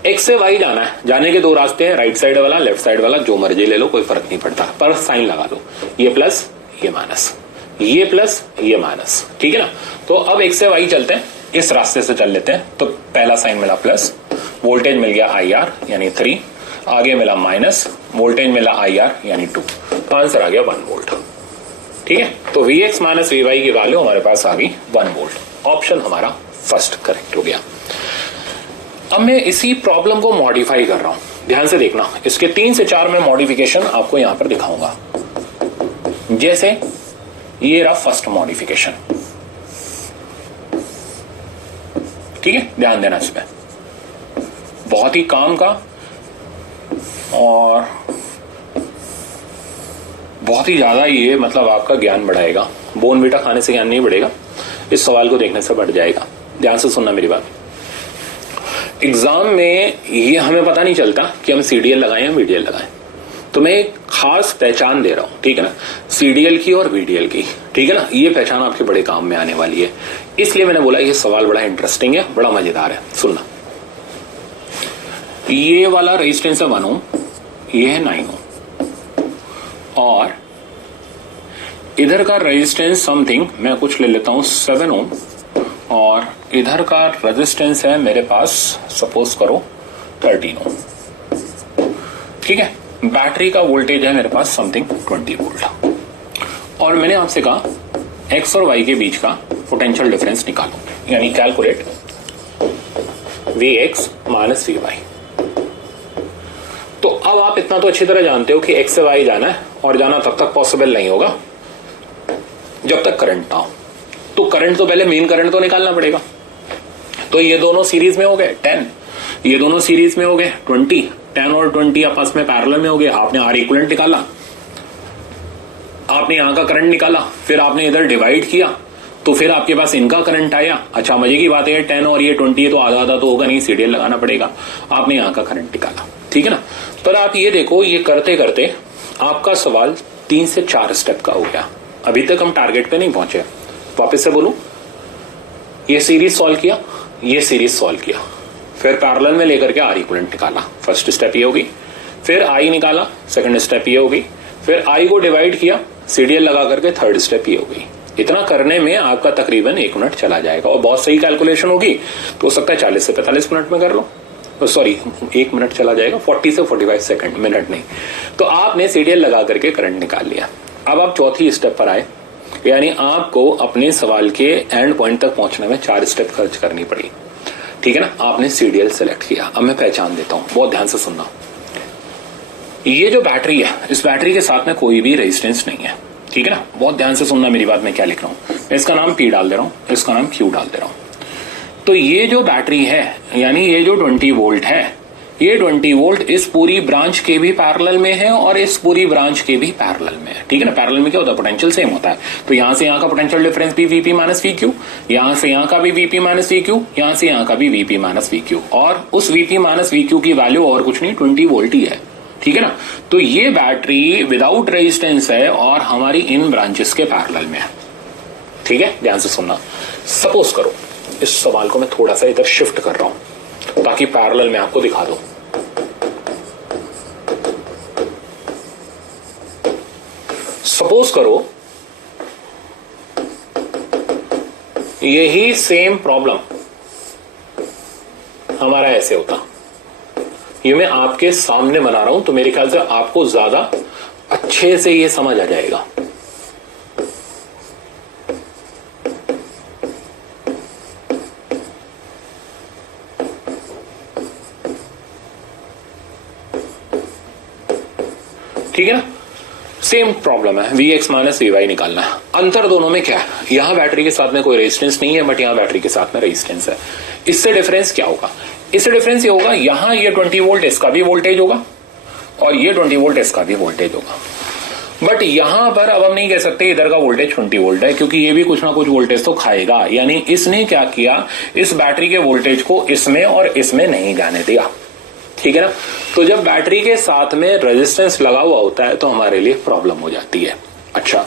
एक्स से वाई जाना है, जाने के 2 रास्ते हैं, राइट साइड वाला, लेफ्ट साइड वाला, जो मर्जी ले लो, कोई फर्क नहीं पड़ता, पर साइन लगा दो, ये प्लस ये माइनस, ये प्लस ये माइनस, ठीक है ना। तो अब एक्स से वाई चलते हैं, इस रास्ते से चल लेते हैं। तो पहला साइन मिला प्लस, वोल्टेज मिल गया IR यानी 3, आगे मिला माइनस, वोल्टेज मिला IR यानी 2, तो आंसर आ गया 1 वोल्ट, ठीक है। तो Vx माइनस Vy की वैल्यू हमारे पास आ गई 1 वोल्ट। ऑप्शन हमारा फर्स्ट करेक्ट हो गया। अब मैं इसी प्रॉब्लम को मॉडिफाई कर रहा हूं, ध्यान से देखना, इसके 3 से 4 में मॉडिफिकेशन आपको यहां पर दिखाऊंगा। जैसे ये रहा फर्स्ट मॉडिफिकेशन, ठीक है, ध्यान देना इसमें, बहुत ही काम का और बहुत ही ज्यादा ये मतलब आपका ज्ञान बढ़ाएगा। बोर्नवीटा खाने से ज्ञान नहीं बढ़ेगा, इस सवाल को देखने से बढ़ जाएगा। ध्यान से सुनना मेरी बात। एग्जाम में ये हमें पता नहीं चलता कि हम सीडीएल लगाएं या वीडीएल लगाएं, तो मैं एक खास पहचान दे रहा हूं, ठीक है ना, सीडीएल की और वीडीएल की, ठीक है ना। ये पहचान आपके बड़े काम में आने वाली है, इसलिए मैंने बोला ये सवाल बड़ा इंटरेस्टिंग है, बड़ा मजेदार है, सुनना। ये वाला रेजिस्टेंस है 1 ओम, ये है 9 ओम, और इधर का रेजिस्टेंस समथिंग मैं कुछ ले लेता हूं 7 ओम, और इधर का रेजिस्टेंस है मेरे पास सपोज करो 13 ओम, ठीक है। बैटरी का वोल्टेज है मेरे पास समथिंग 20 वोल्ट, और मैंने आपसे कहा एक्स और वाई के बीच का पोटेंशियल डिफरेंस निकालो, यानी कैलकुलेट Vx माइनस Vy। तो अब आप इतना तो अच्छी तरह जानते हो कि x से y जाना है, और जाना तब तक पॉसिबल नहीं होगा जब तक करंट ना हो। तो करंट तो पहले मेन करंट तो निकालना पड़ेगा। तो ये दोनों सीरीज में हो गए 10, ये दोनों सीरीज में हो गए 20, 10 और 20 आपस में पैरेलल में हो गए। आपने आर इक्विवेलेंट निकाला, आपने यहां का करंट निकाला, फिर आपने इधर डिवाइड किया, तो फिर आपके पास इनका करंट आया। अच्छा मजे की बात है 10 और ये 20 तो आधा आधा तो होगा नहीं, सीरियल लगाना पड़ेगा। आपने यहां का करंट निकाला, ठीक है ना। पर आप ये देखो, ये करते करते आपका सवाल 3 से 4 स्टेप का हो गया। अभी तक हम टारगेट पे नहीं पहुंचे। वापस से बोलूं, ये सीरीज सॉल्व किया, ये सीरीज सॉल्व किया, फिर पैरेलल में लेकर के आर इक्विवेलेंट निकाला, फर्स्ट स्टेप ये होगी। फिर आई निकाला, सेकंड स्टेप ये होगी। फिर आई को डिवाइड किया, सीरियल लगा करके थर्ड स्टेप ये होगी। इतना करने में आपका तकरीबन 1 मिनट चला जाएगा, और बहुत सही कैलकुलेशन होगी तो हो सकता है 40 से 45 मिनट में कर लो। सॉरी 1 मिनट चला जाएगा, 40 से 45 सेकंड, मिनट नहीं। तो आपने सीरियल लगा करके करंट निकाल लिया। अब आप चौथी स्टेप पर आए, यानी आपको अपने सवाल के एंड पॉइंट तक पहुंचने में 4 स्टेप खर्च करनी पड़ी, ठीक है ना। आपने सीरियल सेलेक्ट किया। अब मैं पहचान देता हूं, बहुत ध्यान से सुनना। ये जो बैटरी है, इस बैटरी के साथ में कोई भी रेजिस्टेंस नहीं है, ठीक है ना। बहुत ध्यान से सुनना मेरी बात, मैं क्या लिख रहा हूं। इसका नाम P डाल दे रहा हूं, इसका नाम Q डाल दे रहा हूं। तो ये जो बैटरी है, यानी ये जो 20 वोल्ट है, ये 20 वोल्ट इस पूरी ब्रांच के भी पैरेलल में है और इस पूरी ब्रांच के भी पैरेलल में है, ठीक है ना। पैरेलल में क्या होता है, पोटेंशियल सेम होता है। तो यहां से यहां का पोटेंशियल डिफरेंस भी Vp माइनस VQ, यहां से यहां का भी Vp माइनस VQ, यहां से यहां का भी Vp माइनस VQ, और उस Vp माइनस VQ की वैल्यू और कुछ नहीं 20 वोल्ट ही है, ठीक है ना। तो ये बैटरी विदाउट रेजिस्टेंस है और हमारी इन ब्रांचेस के पैरेलल में है, ठीक है। ध्यान से सुनना। सपोज करो, इस सवाल को मैं थोड़ा सा इधर शिफ्ट कर रहा हूं ताकि पैरेलल में आपको दिखा दूं। सपोज करो यही सेम प्रॉब्लम हमारा ऐसे होता। ये मैं आपके सामने बना रहा हूं तो मेरे ख्याल से आपको ज्यादा अच्छे से ये समझ आ जाएगा। ठीक है ना। सेम प्रॉब्लम है, Vx माइनस Vy निकालना है। अंतर दोनों में क्या है, यहां बैटरी के साथ में कोई रेजिस्टेंस नहीं है, बट यहां बैटरी के साथ में रेजिस्टेंस है। इससे डिफरेंस क्या होगा, इससे डिफरेंस ये होगा, यहां ये 20 वोल्ट इसका भी वोल्टेज होगा और ये 20 वोल्ट इसका भी वोल्टेज होगा। बट यहां पर अब हम नहीं कह सकते इधर का वोल्टेज 20 वोल्ट है, क्योंकि ये भी कुछ ना कुछ वोल्टेज तो खाएगा। यानी इसने क्या किया, इस बैटरी के वोल्टेज को इसमें और इसमें नहीं जाने दिया, ठीक है ना। तो जब बैटरी के साथ में रेजिस्टेंस लगा हुआ होता है तो हमारे लिए प्रॉब्लम हो जाती है। अच्छा,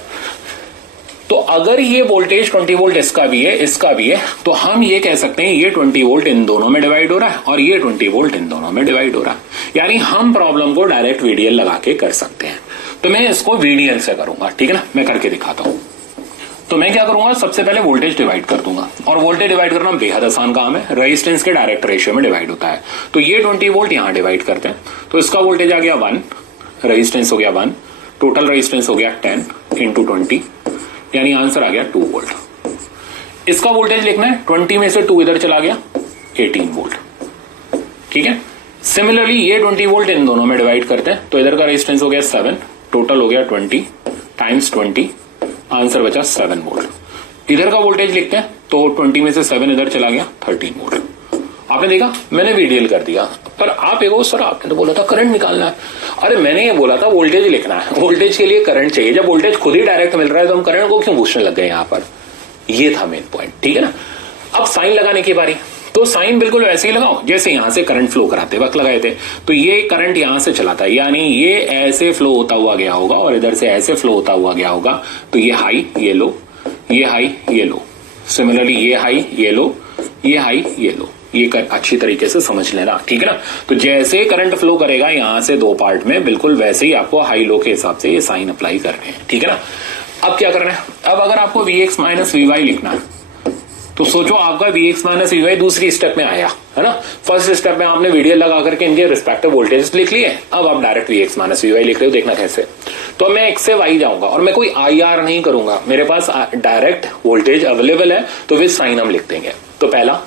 तो अगर ये वोल्टेज 20 वोल्ट इसका भी है, इसका भी है, तो हम ये कह सकते हैं ये 20 वोल्ट इन दोनों में डिवाइड हो रहा है और ये 20 वोल्ट इन दोनों में डिवाइड हो रहा है। यानी हम प्रॉब्लम को डायरेक्ट VDL लगा के कर सकते हैं। तो मैं इसको VDL से करूंगा, ठीक है ना। मैं करके दिखाता हूं। तो मैं क्या करूंगा, सबसे पहले वोल्टेज डिवाइड कर दूंगा, और वोल्टेज डिवाइड करना बेहद आसान काम है, रेजिस्टेंस के डायरेक्ट रेशियो में डिवाइड होता है। तो ये 20 वोल्ट यहां डिवाइड करते हैं, तो इसका वोल्टेज आ गया 1, रेजिस्टेंस हो गया 1, टोटल रेजिस्टेंस हो गया 10 इंटू 20, यानी आंसर आ गया 2 वोल्ट। इसका वोल्टेज लिखना है, 20 में से 2 इधर चला गया, 18 वोल्ट, ठीक है। सिमिलरली ये 20 वोल्ट इन दोनों में डिवाइड करते हैं, तो इधर का रेजिस्टेंस हो गया 7, टोटल हो गया 20 टाइम्स 20, आंसर बचा 7 वोल्ट। इधर का वोल्टेज लिखते हैं, तो 20 में से 7 इधर चला गया, 13 वोल्ट। आपने देखा, मैंने VDL कर दिया। पर आप एक सर आपने तो बोला था करंट निकालना है। अरे मैंने ये बोला था वोल्टेज लिखना है, वोल्टेज के लिए करंट चाहिए। जब वोल्टेज खुद ही डायरेक्ट मिल रहा है तो हम करंट को क्यों पूछने लग गए यहां पर। ये था मेन पॉइंट, ठीक है ना। अब साइन लगाने की बारी, तो साइन बिल्कुल वैसे ही लगाओ जैसे यहां से करंट फ्लो कराते वक्त लगाए थे। तो ये करंट यहां से चला था, यानी ये ऐसे फ्लो होता हुआ गया होगा और इधर से ऐसे फ्लो होता हुआ गया होगा। तो ये हाई, ये लो, ये हाई, ये लो। सिमिलरली ये हाई, ये लो, ये हाई, ये लो। ये अच्छी तरीके से समझ लेना, ठीक है ना। तो जैसे करंट फ्लो करेगा यहां से 2 पार्ट में, बिल्कुल वैसे ही आपको हाई लो के हिसाब से ये साइन अप्लाई करने हैं, ठीक है ना। अब क्या करना है, अब अगर आपको Vx माइनस Vy लिखना है तो सोचो आपका Vx माइनस Vy दूसरी स्टेप में आया है ना। फर्स्ट स्टेप में आपने VDL लगा करके इनके रिस्पेक्टिव वोल्टेज लिख लिए। अब आप डायरेक्ट Vx माइनस Vy लिख रहे हो, देखना कैसे। तो मैं X से Y जाऊंगा और मैं कोई IR नहीं करूंगा, मेरे पास डायरेक्ट वोल्टेज अवेलेबल है, तो विद साइन हम लिख देंगे। तो पहला,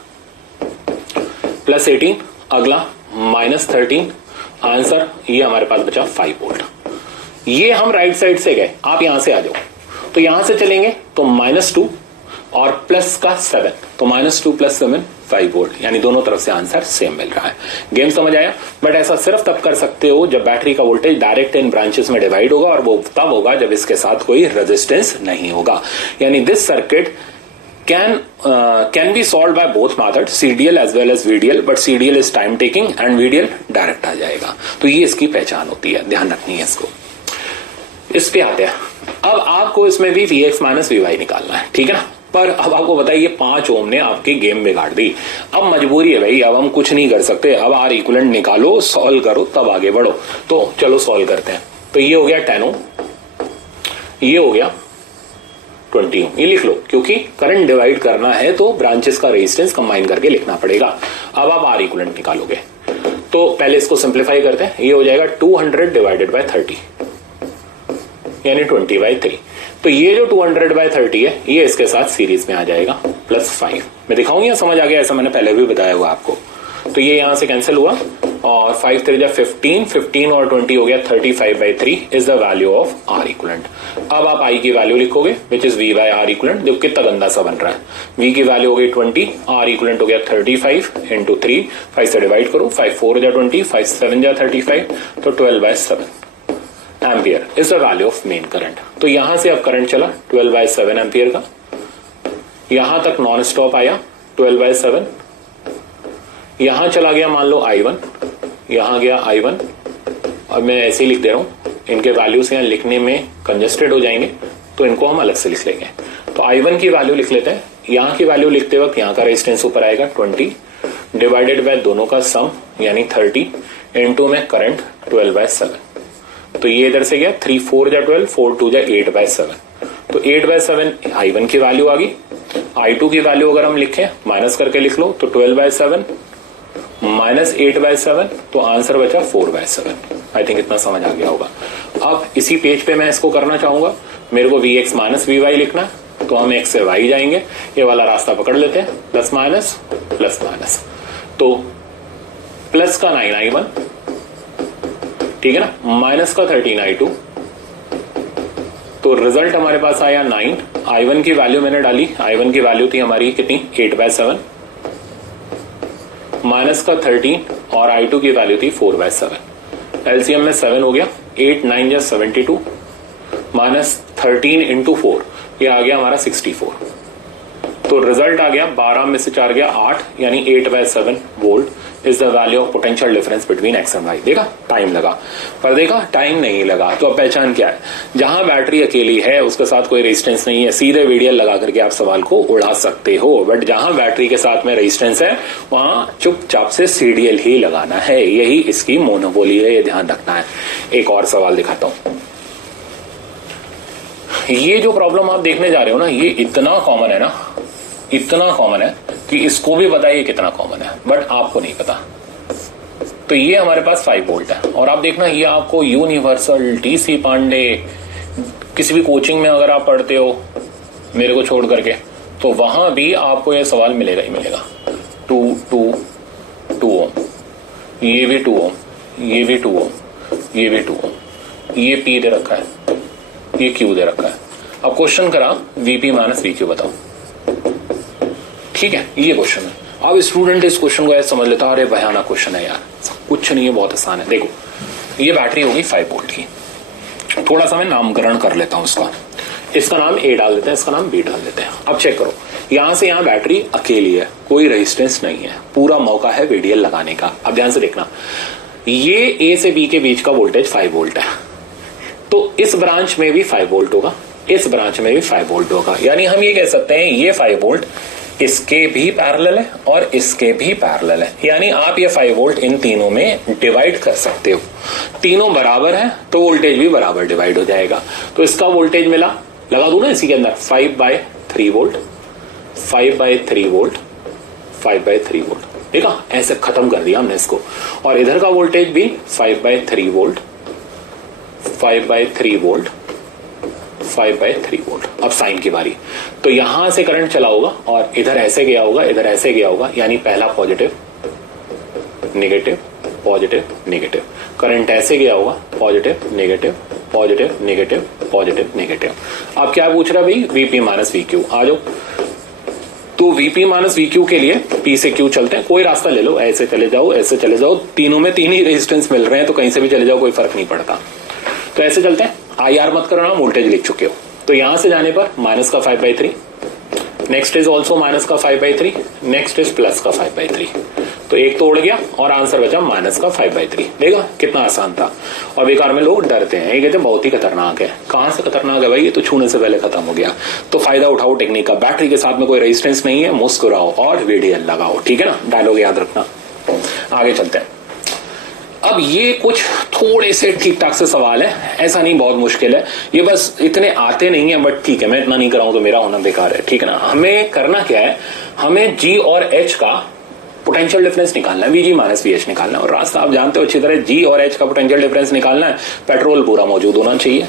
+18, अगला -13, आंसर ये हमारे पास बचा 5 वोल्ट। ये हम राइट साइड से गए, आप यहां से आ जाओ, तो यहां से चलेंगे तो -2 और प्लस का 7, तो -2 + 7 5 वोल्ट, यानी दोनों तरफ से आंसर सेम मिल रहा है। गेम समझ आया? बट ऐसा सिर्फ तब कर सकते हो जब बैटरी का वोल्टेज डायरेक्ट इन ब्रांचेस में डिवाइड होगा, और वो तब होगा जब इसके साथ कोई रेजिस्टेंस नहीं होगा। यानी this circuit can be solved by both methods, CDL as well as VDL, but CDL is time taking and VDL direct आ जाएगा। तो ये इसकी पहचान होती है, ध्यान रखनी है इसको। इस पे आते हैं, अब आपको इसमें भी VX - VY निकालना है, ठीक है ना। पर अब आपको बताइए 5 ओम ने आपकी गेम बिगाड़ दी। अब मजबूरी है भाई, अब हम कुछ नहीं कर सकते, अब R इक्विवेलेंट निकालो, सॉल्व करो, तब आगे बढ़ो। तो चलो सॉल्व करते हैं। तो ये हो गया 10 ओम, ये हो गया 20 ओम, ये लिख लो, क्योंकि करंट डिवाइड करना है तो ब्रांचेस का रेजिस्टेंस कंबाइन करके लिखना पड़ेगा। अब आप R इक्विवेलेंट निकालोगे, तो पहले इसको सिंप्लीफाई करते हैं। ये हो जाएगा 200 डिवाइडेड बाय 30, यानी 20/3। तो ये जो 200/30 है, ये इसके साथ सीरीज में आ जाएगा +5। मैं दिखाऊं या समझ आ गया? ऐसा मैंने पहले भी बताया हुआ आपको। तो ये यहां से कैंसिल हुआ, और 5 3 15, 15 और 20 हो गया 35/3 is the value of R equivalent. अब आप I की वैल्यू लिखोगे, विच इज V/R इक्विवेलेंट। देखो कितना गंदा सा बन रहा है। V की वैल्यू हो गई 20, R इक्विवेलेंट हो गया 35 × 3, 5 से डिवाइड करो, 5 4 जा 20, 5 7 जा 35, तो 12/7 ampere is the value of main current. तो यहां से अब करंट चला 12/7 एम्पियर का, यहां तक नॉन स्टॉप आया 12/7, यहां चला गया मान लो I1, यहां गया I1। अब मैं ऐसे ही लिख दे रहा हूं, इनके वैल्यूज यहां लिखने में कंजेस्टेड हो जाएंगे, तो इनको हम अलग से लिख लेंगे। तो I1 की वैल्यू लिख लेते हैं। यहां की वैल्यू लिखते वक्त यहां का रेजिस्टेंस ऊपर आएगा 20 डिवाइडेड बाय दोनों का सम, यानी 30 इनटू में करंट 12/7। तो ये इधर से गया 3 4 जा 12, 4 2 जा 8/7, तो 8/7 I1 की वैल्यू आ गई। I2 की वैल्यू अगर हम लिखें, माइनस करके लिख लो, तो 12/7 - 8/7, तो आंसर बचा 4/7। आई थिंक इतना समझ आ गया होगा। अब इसी पेज पे मैं इसको करना चाहूंगा, मेरे को VX - VY लिखना, तो हम X से Y जाएंगे, ये वाला रास्ता पकड़ लेते हैं, प्लस माइनस, तो प्लस का 9 I1, ठीक है ना, माइनस का 13 I2, तो रिजल्ट हमारे पास आया 9। I1 की वैल्यू मैंने डाली, I1 की वैल्यू थी हमारी कितनी, 8/7, माइनस का 13 और I2 की वैल्यू थी 4/7। एलसीएम में 7 हो गया, 8 9 जा 72 माइनस 13 × 4, ये आ गया हमारा 64। तो रिजल्ट आ गया 12 में से 4 गया 8, यानी 8/7 volt is the value of potential difference between X and Y। देखा टाइम लगा, पर देखा टाइम नहीं लगा। तो अब पहचान क्या है, जहां बैटरी अकेली है उसके साथ कोई रेजिस्टेंस नहीं है, सीधे VDL लगा करके आप सवाल को उड़ा सकते हो। बट जहां बैटरी के साथ में रेजिस्टेंस है वहां चुपचाप से CDL ही लगाना है, यही इसकी मोनोपोली है, ये ध्यान रखना है। एक और सवाल दिखाता हूं। ये जो प्रॉब्लम आप देखने जा रहे हो ना, ये इतना कॉमन है ना, इतना कॉमन है कि इसको भी पता है ये कितना कॉमन है, बट आपको नहीं पता। तो ये हमारे पास 5 वोल्ट है, और आप देखना ये आपको यूनिवर्सल, DC पांडे, किसी भी कोचिंग में अगर आप पढ़ते हो मेरे को छोड़ करके, तो वहां भी आपको ये सवाल मिलेगा ही मिलेगा। 2 ओम, ये भी 2 ओम, ये भी 2 ओम, ये भी 2 ओम, ये P दे रखा है, ये Q दे रखा है। अब क्वेश्चन करा VP - VQ बताओ, ठीक है, ये क्वेश्चन है। अब स्टूडेंट इस क्वेश्चन को ऐसे समझ लेता है, अरे भयानक क्वेश्चन है यार, कुछ नहीं है, बहुत आसान है। देखो ये बैटरी होगी 5 वोल्ट की, थोड़ा सा मैं नामकरण कर लेता हूं इसका, इसका नाम A डाल देते हैं, इसका नाम B डाल देते हैं। अब चेक करो, यहां से यहां बैटरी अकेली है, कोई रेजिस्टेंस नहीं है, पूरा मौका है VDL लगाने का। अब ध्यान से देखना, ये A से B के बीच का वोल्टेज 5 वोल्ट है, तो इस ब्रांच में भी 5 वोल्ट होगा, इस ब्रांच में भी 5 वोल्ट होगा, यानी हम ये कह सकते हैं ये 5 वोल्ट इसके भी पैरेलल है और इसके भी पैरेलल है, यानी आप ये 5 वोल्ट इन तीनों में डिवाइड कर सकते हो। तीनों बराबर है तो वोल्टेज भी बराबर डिवाइड हो जाएगा। तो इसका वोल्टेज मिला, लगा दूं ना इसी के अंदर, 5/3 वोल्ट, 5/3 वोल्ट, 5/3 वोल्ट। देखा, ऐसे खत्म कर दिया हमने इसको। और इधर का वोल्टेज भी 5/3 वोल्ट, 5/3 वोल्ट, 5/3 वोल्ट। अब साइन की बारी, तो यहां से करंट चला होगा और इधर ऐसे गया होगा, इधर ऐसे गया होगा, यानी पहला positive, negative, positive, negative. Current ऐसे गया होगा, positive, negative, positive, negative, positive, negative. अब क्या पूछ रहा है भाई? VP minus VQ. आ जाओ। तो वीपी माइनस वीक्यू के लिए पी से क्यू चलते हैं, कोई रास्ता ले लो, ऐसे चले जाओ, ऐसे चले जाओ, तीनों में तीन ही रेजिस्टेंस मिल रहे हैं तो कहीं से भी चले जाओ, कोई फर्क नहीं पड़ता। तो ऐसे चलते हैं। IR मत करना, वोल्टेज लिख चुके हो। तो यहां से जाने पर माइनस का 5/3, नेक्स्ट इज ऑल्सो माइनस का 5/3, नेक्स्ट इज प्लस का 5/3। तो एक तो उड़ गया और आंसर बचा माइनस का 5/3। देखा कितना आसान था। और बेकार में लोग डरते हैं, ये कहते हैं बहुत ही खतरनाक है। कहां से खतरनाक है भाई? ये तो छूने से पहले खत्म हो गया। तो फायदा उठाओ टेक्निक का। बैटरी के साथ में कोई रेजिस्टेंस नहीं है, मुस्कुराओ और VDL लगाओ। ठीक है ना, डायलॉग याद रखना। आगे चलते हैं। अब ये कुछ थोड़े से ठीक ठाक से सवाल है, ऐसा नहीं बहुत मुश्किल है, ये बस इतने आते नहीं है, बट ठीक है, मैं इतना नहीं कराऊं तो मेरा होना बेकार है। ठीक है ना। हमें करना क्या है? हमें G और H का पोटेंशियल डिफरेंस निकालना है, VG माइनस VH निकालना है। और रास्ता आप जानते हो अच्छी तरह, G और H का पोटेंशियल डिफरेंस निकालना है, पेट्रोल पूरा मौजूद होना चाहिए।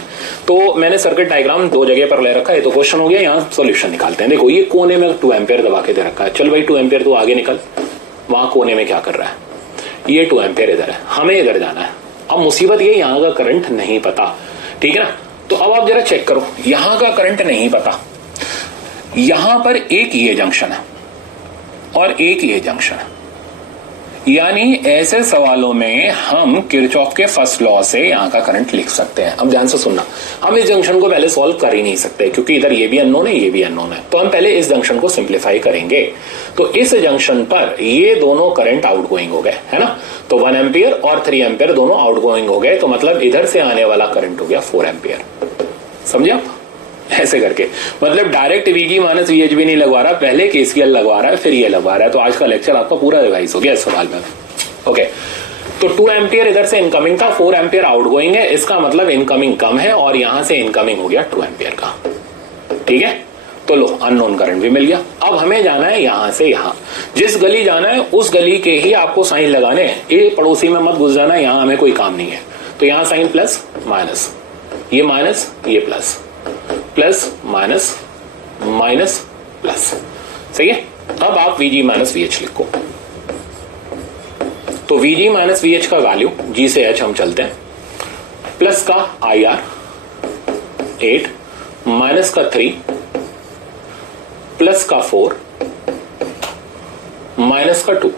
तो मैंने सर्किट डायग्राम दो जगह पर ले रखा है, तो क्वेश्चन हो गया, यहाँ सोल्यूशन निकालते हैं। देखो ये कोने में 2 एम्पियर दबा के दे रखा है। चल भाई 2 एम्पियर तो आगे निकल, वहां कोने में क्या कर रहा है? ये 2 एम्पियर इधर है, हमें इधर जाना है। अब मुसीबत ये, यहां का करंट नहीं पता। ठीक है ना। तो अब आप जरा चेक करो, यहां का करंट नहीं पता, यहां पर एक ये जंक्शन है और एक ये जंक्शन है, यानी ऐसे सवालों में हम किरचॉफ के फर्स्ट लॉ से यहां का करंट लिख सकते हैं। अब ध्यान से सुनना, हम इस जंक्शन को पहले सॉल्व कर ही नहीं सकते क्योंकि इधर ये भी अननोन है, ये भी अननोन है। तो हम पहले इस जंक्शन को सिंप्लीफाई करेंगे। तो इस जंक्शन पर ये दोनों करंट आउटगोइंग हो गए, है ना। तो 1 एम्पियर और 3 एम्पियर दोनों आउटगोइंग हो गए। तो मतलब इधर से आने वाला करंट हो गया 4 एम्पियर। समझे आप? ऐसे करके मतलब डायरेक्ट VG माइनस VH भी नहीं लगवा रहा, पहले KCL लगवा रहा है, फिर ये लगवा रहा है। तो आज का लेक्चर आपका पूरा रिवाइज हो गया इस सवाल में। ओके, तो 2 एम्पियर इधर से इनकमिंग था, 4 एम्पियर आउटगोइंग है। इसका मतलब इनकमिंग कम है और यहां से इनकमिंग हो गया 2 एम्पियर का। ठीक है। तो लो, अननोन करंट भी मिल गया। अब हमें जाना है यहां से यहां, जिस गली जाना है उस गली के ही आपको साइन लगाने हैं। ये पड़ोसी में मत घुस जाना, यहां हमें कोई काम नहीं है। तो यहां साइन प्लस माइनस, ये माइनस ये plus, plus minus minus plus. सही है। अब आप VG माइनस VH लिखो। तो VG माइनस VH का वैल्यू, G से H हम चलते हैं, प्लस का IR 8, माइनस का 3, प्लस का 4, माइनस का 2।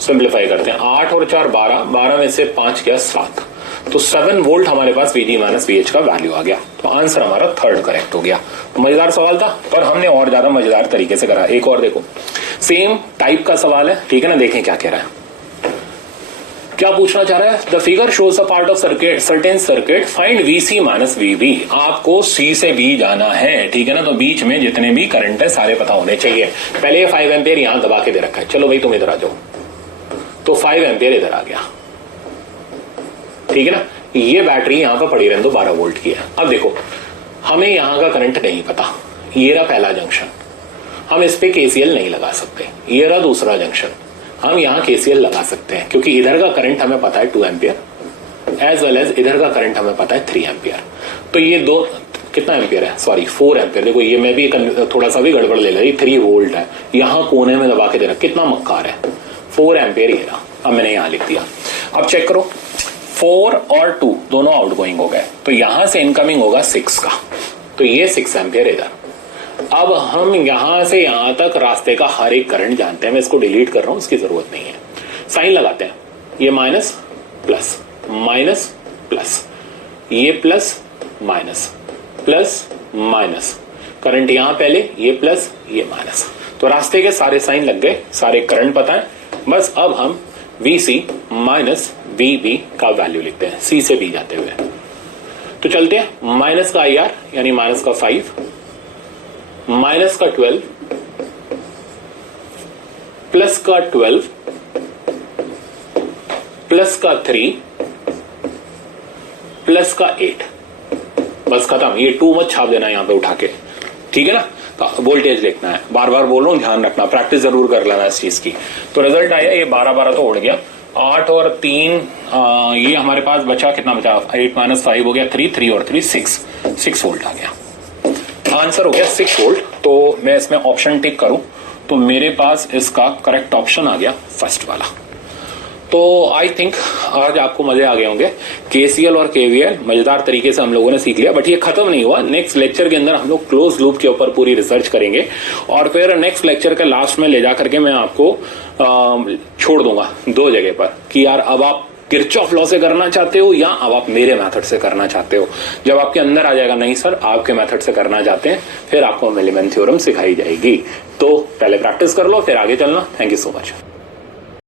सिंप्लीफाई करते हैं, 8 और 4 12, 12 में से 5 गया 7। तो 7 वोल्ट हमारे पास VG माइनस VH का वैल्यू आ गया। तो आंसर हमारा थर्ड करेक्ट हो गया। तो मजेदार सवाल था, पर हमने और ज्यादा मजेदार तरीके से करा। एक और देखो, सेम टाइप का सवाल है। ठीक है ना। देखें क्या कह रहा है, क्या पूछना चाह रहा है? The figure shows a part of circuit, certain circuit, find VC minus VB। आपको C से B जाना है। ठीक है ना। तो बीच में जितने भी करंट है सारे पता होने चाहिए। पहले ये 5 एम्पियर यहां दबा के दे रखा है। चलो भाई तुम इधर आ जाओ। तो 5 एम्पियर इधर आ गया। ठीक है ना। ये बैटरी यहां पर पड़ी रहने दो, 12 वोल्ट की है। अब देखो, हमें यहां का करंट नहीं पता। ये रहा पहला जंक्शन, हम इस पे KCL नहीं लगा सकते। ये रहा दूसरा जंक्शन, हम यहां KCL लगा सकते हैं क्योंकि इधर का करंट हमें पता है 2 एम्पियर, एज वेल एज इधर का करंट हमें पता है 3 एम्पियर। तो ये दो कितना एम्पियर है? Sorry 4 ampere. देखो ये मैं भी थोड़ा सा भी गड़बड़ ले रही, 3 वोल्ट है। यहां कोने में दबा के दे रहा, कितना मक्कार है, 4 एम्पियर ये रहा। अब मैंने यहां लिख दिया। अब चेक करो, 4 और 2 दोनों आउटगोइंग हो गए। तो यहां से इनकमिंग होगा 6 का। तो ये 6 एम्पियर इधर। अब हम यहां से यहां तक रास्ते का हर एक करंट जानते हैं। मैं इसको डिलीट कर रहा हूं, इसकी जरूरत नहीं है। साइन लगाते हैं, ये माइनस प्लस माइनस प्लस, ये plus minus plus minus, current यहां पहले, ये प्लस ये माइनस। तो रास्ते के सारे साइन लग गए, सारे करंट पता है। बस अब हम VC माइनस VB का वैल्यू लिखते हैं C से B जाते हुए। तो चलते हैं, माइनस का IR यानी माइनस का 5, माइनस का 12, प्लस का 12, प्लस का 3, प्लस का 8। बस खत्म। ये 2 मत छाप देना यहां पे उठा के। ठीक है ना। तो वोल्टेज लिखना है, बार बार बोल रहा हूं, ध्यान रखना, प्रैक्टिस जरूर कर लेना इस चीज की। तो रिजल्ट आया, ये 12 तो उड़ गया। 8 और 3, ये हमारे पास बचा, कितना बचा? 8 माइनस 5 हो गया 3 और 3 6 वोल्ट आ गया। आंसर हो गया 6 वोल्ट। तो मैं इसमें ऑप्शन टिक करूं तो मेरे पास इसका करेक्ट ऑप्शन आ गया फर्स्ट वाला। तो आई थिंक आज आपको मजे आ गए होंगे। केसीएल और केवीएल मजेदार तरीके से हम लोगों ने सीख लिया, बट ये खत्म नहीं हुआ। नेक्स्ट लेक्चर के अंदर हम लोग क्लोज लूप के ऊपर पूरी रिसर्च करेंगे और फिर नेक्स्ट लेक्चर के लास्ट में ले जा करके मैं आपको छोड़ दूंगा 2 जगह पर कि यार अब आप किरचॉफ लॉ से करना चाहते हो या अब आप मेरे मेथड से करना चाहते हो। जब आपके अंदर आ जाएगा नहीं सर आपके मेथड से करना चाहते हैं, फिर आपको मिलीमैन थ्योरम सिखाई जाएगी। तो पहले प्रैक्टिस कर लो फिर आगे चलना। Thank you so much.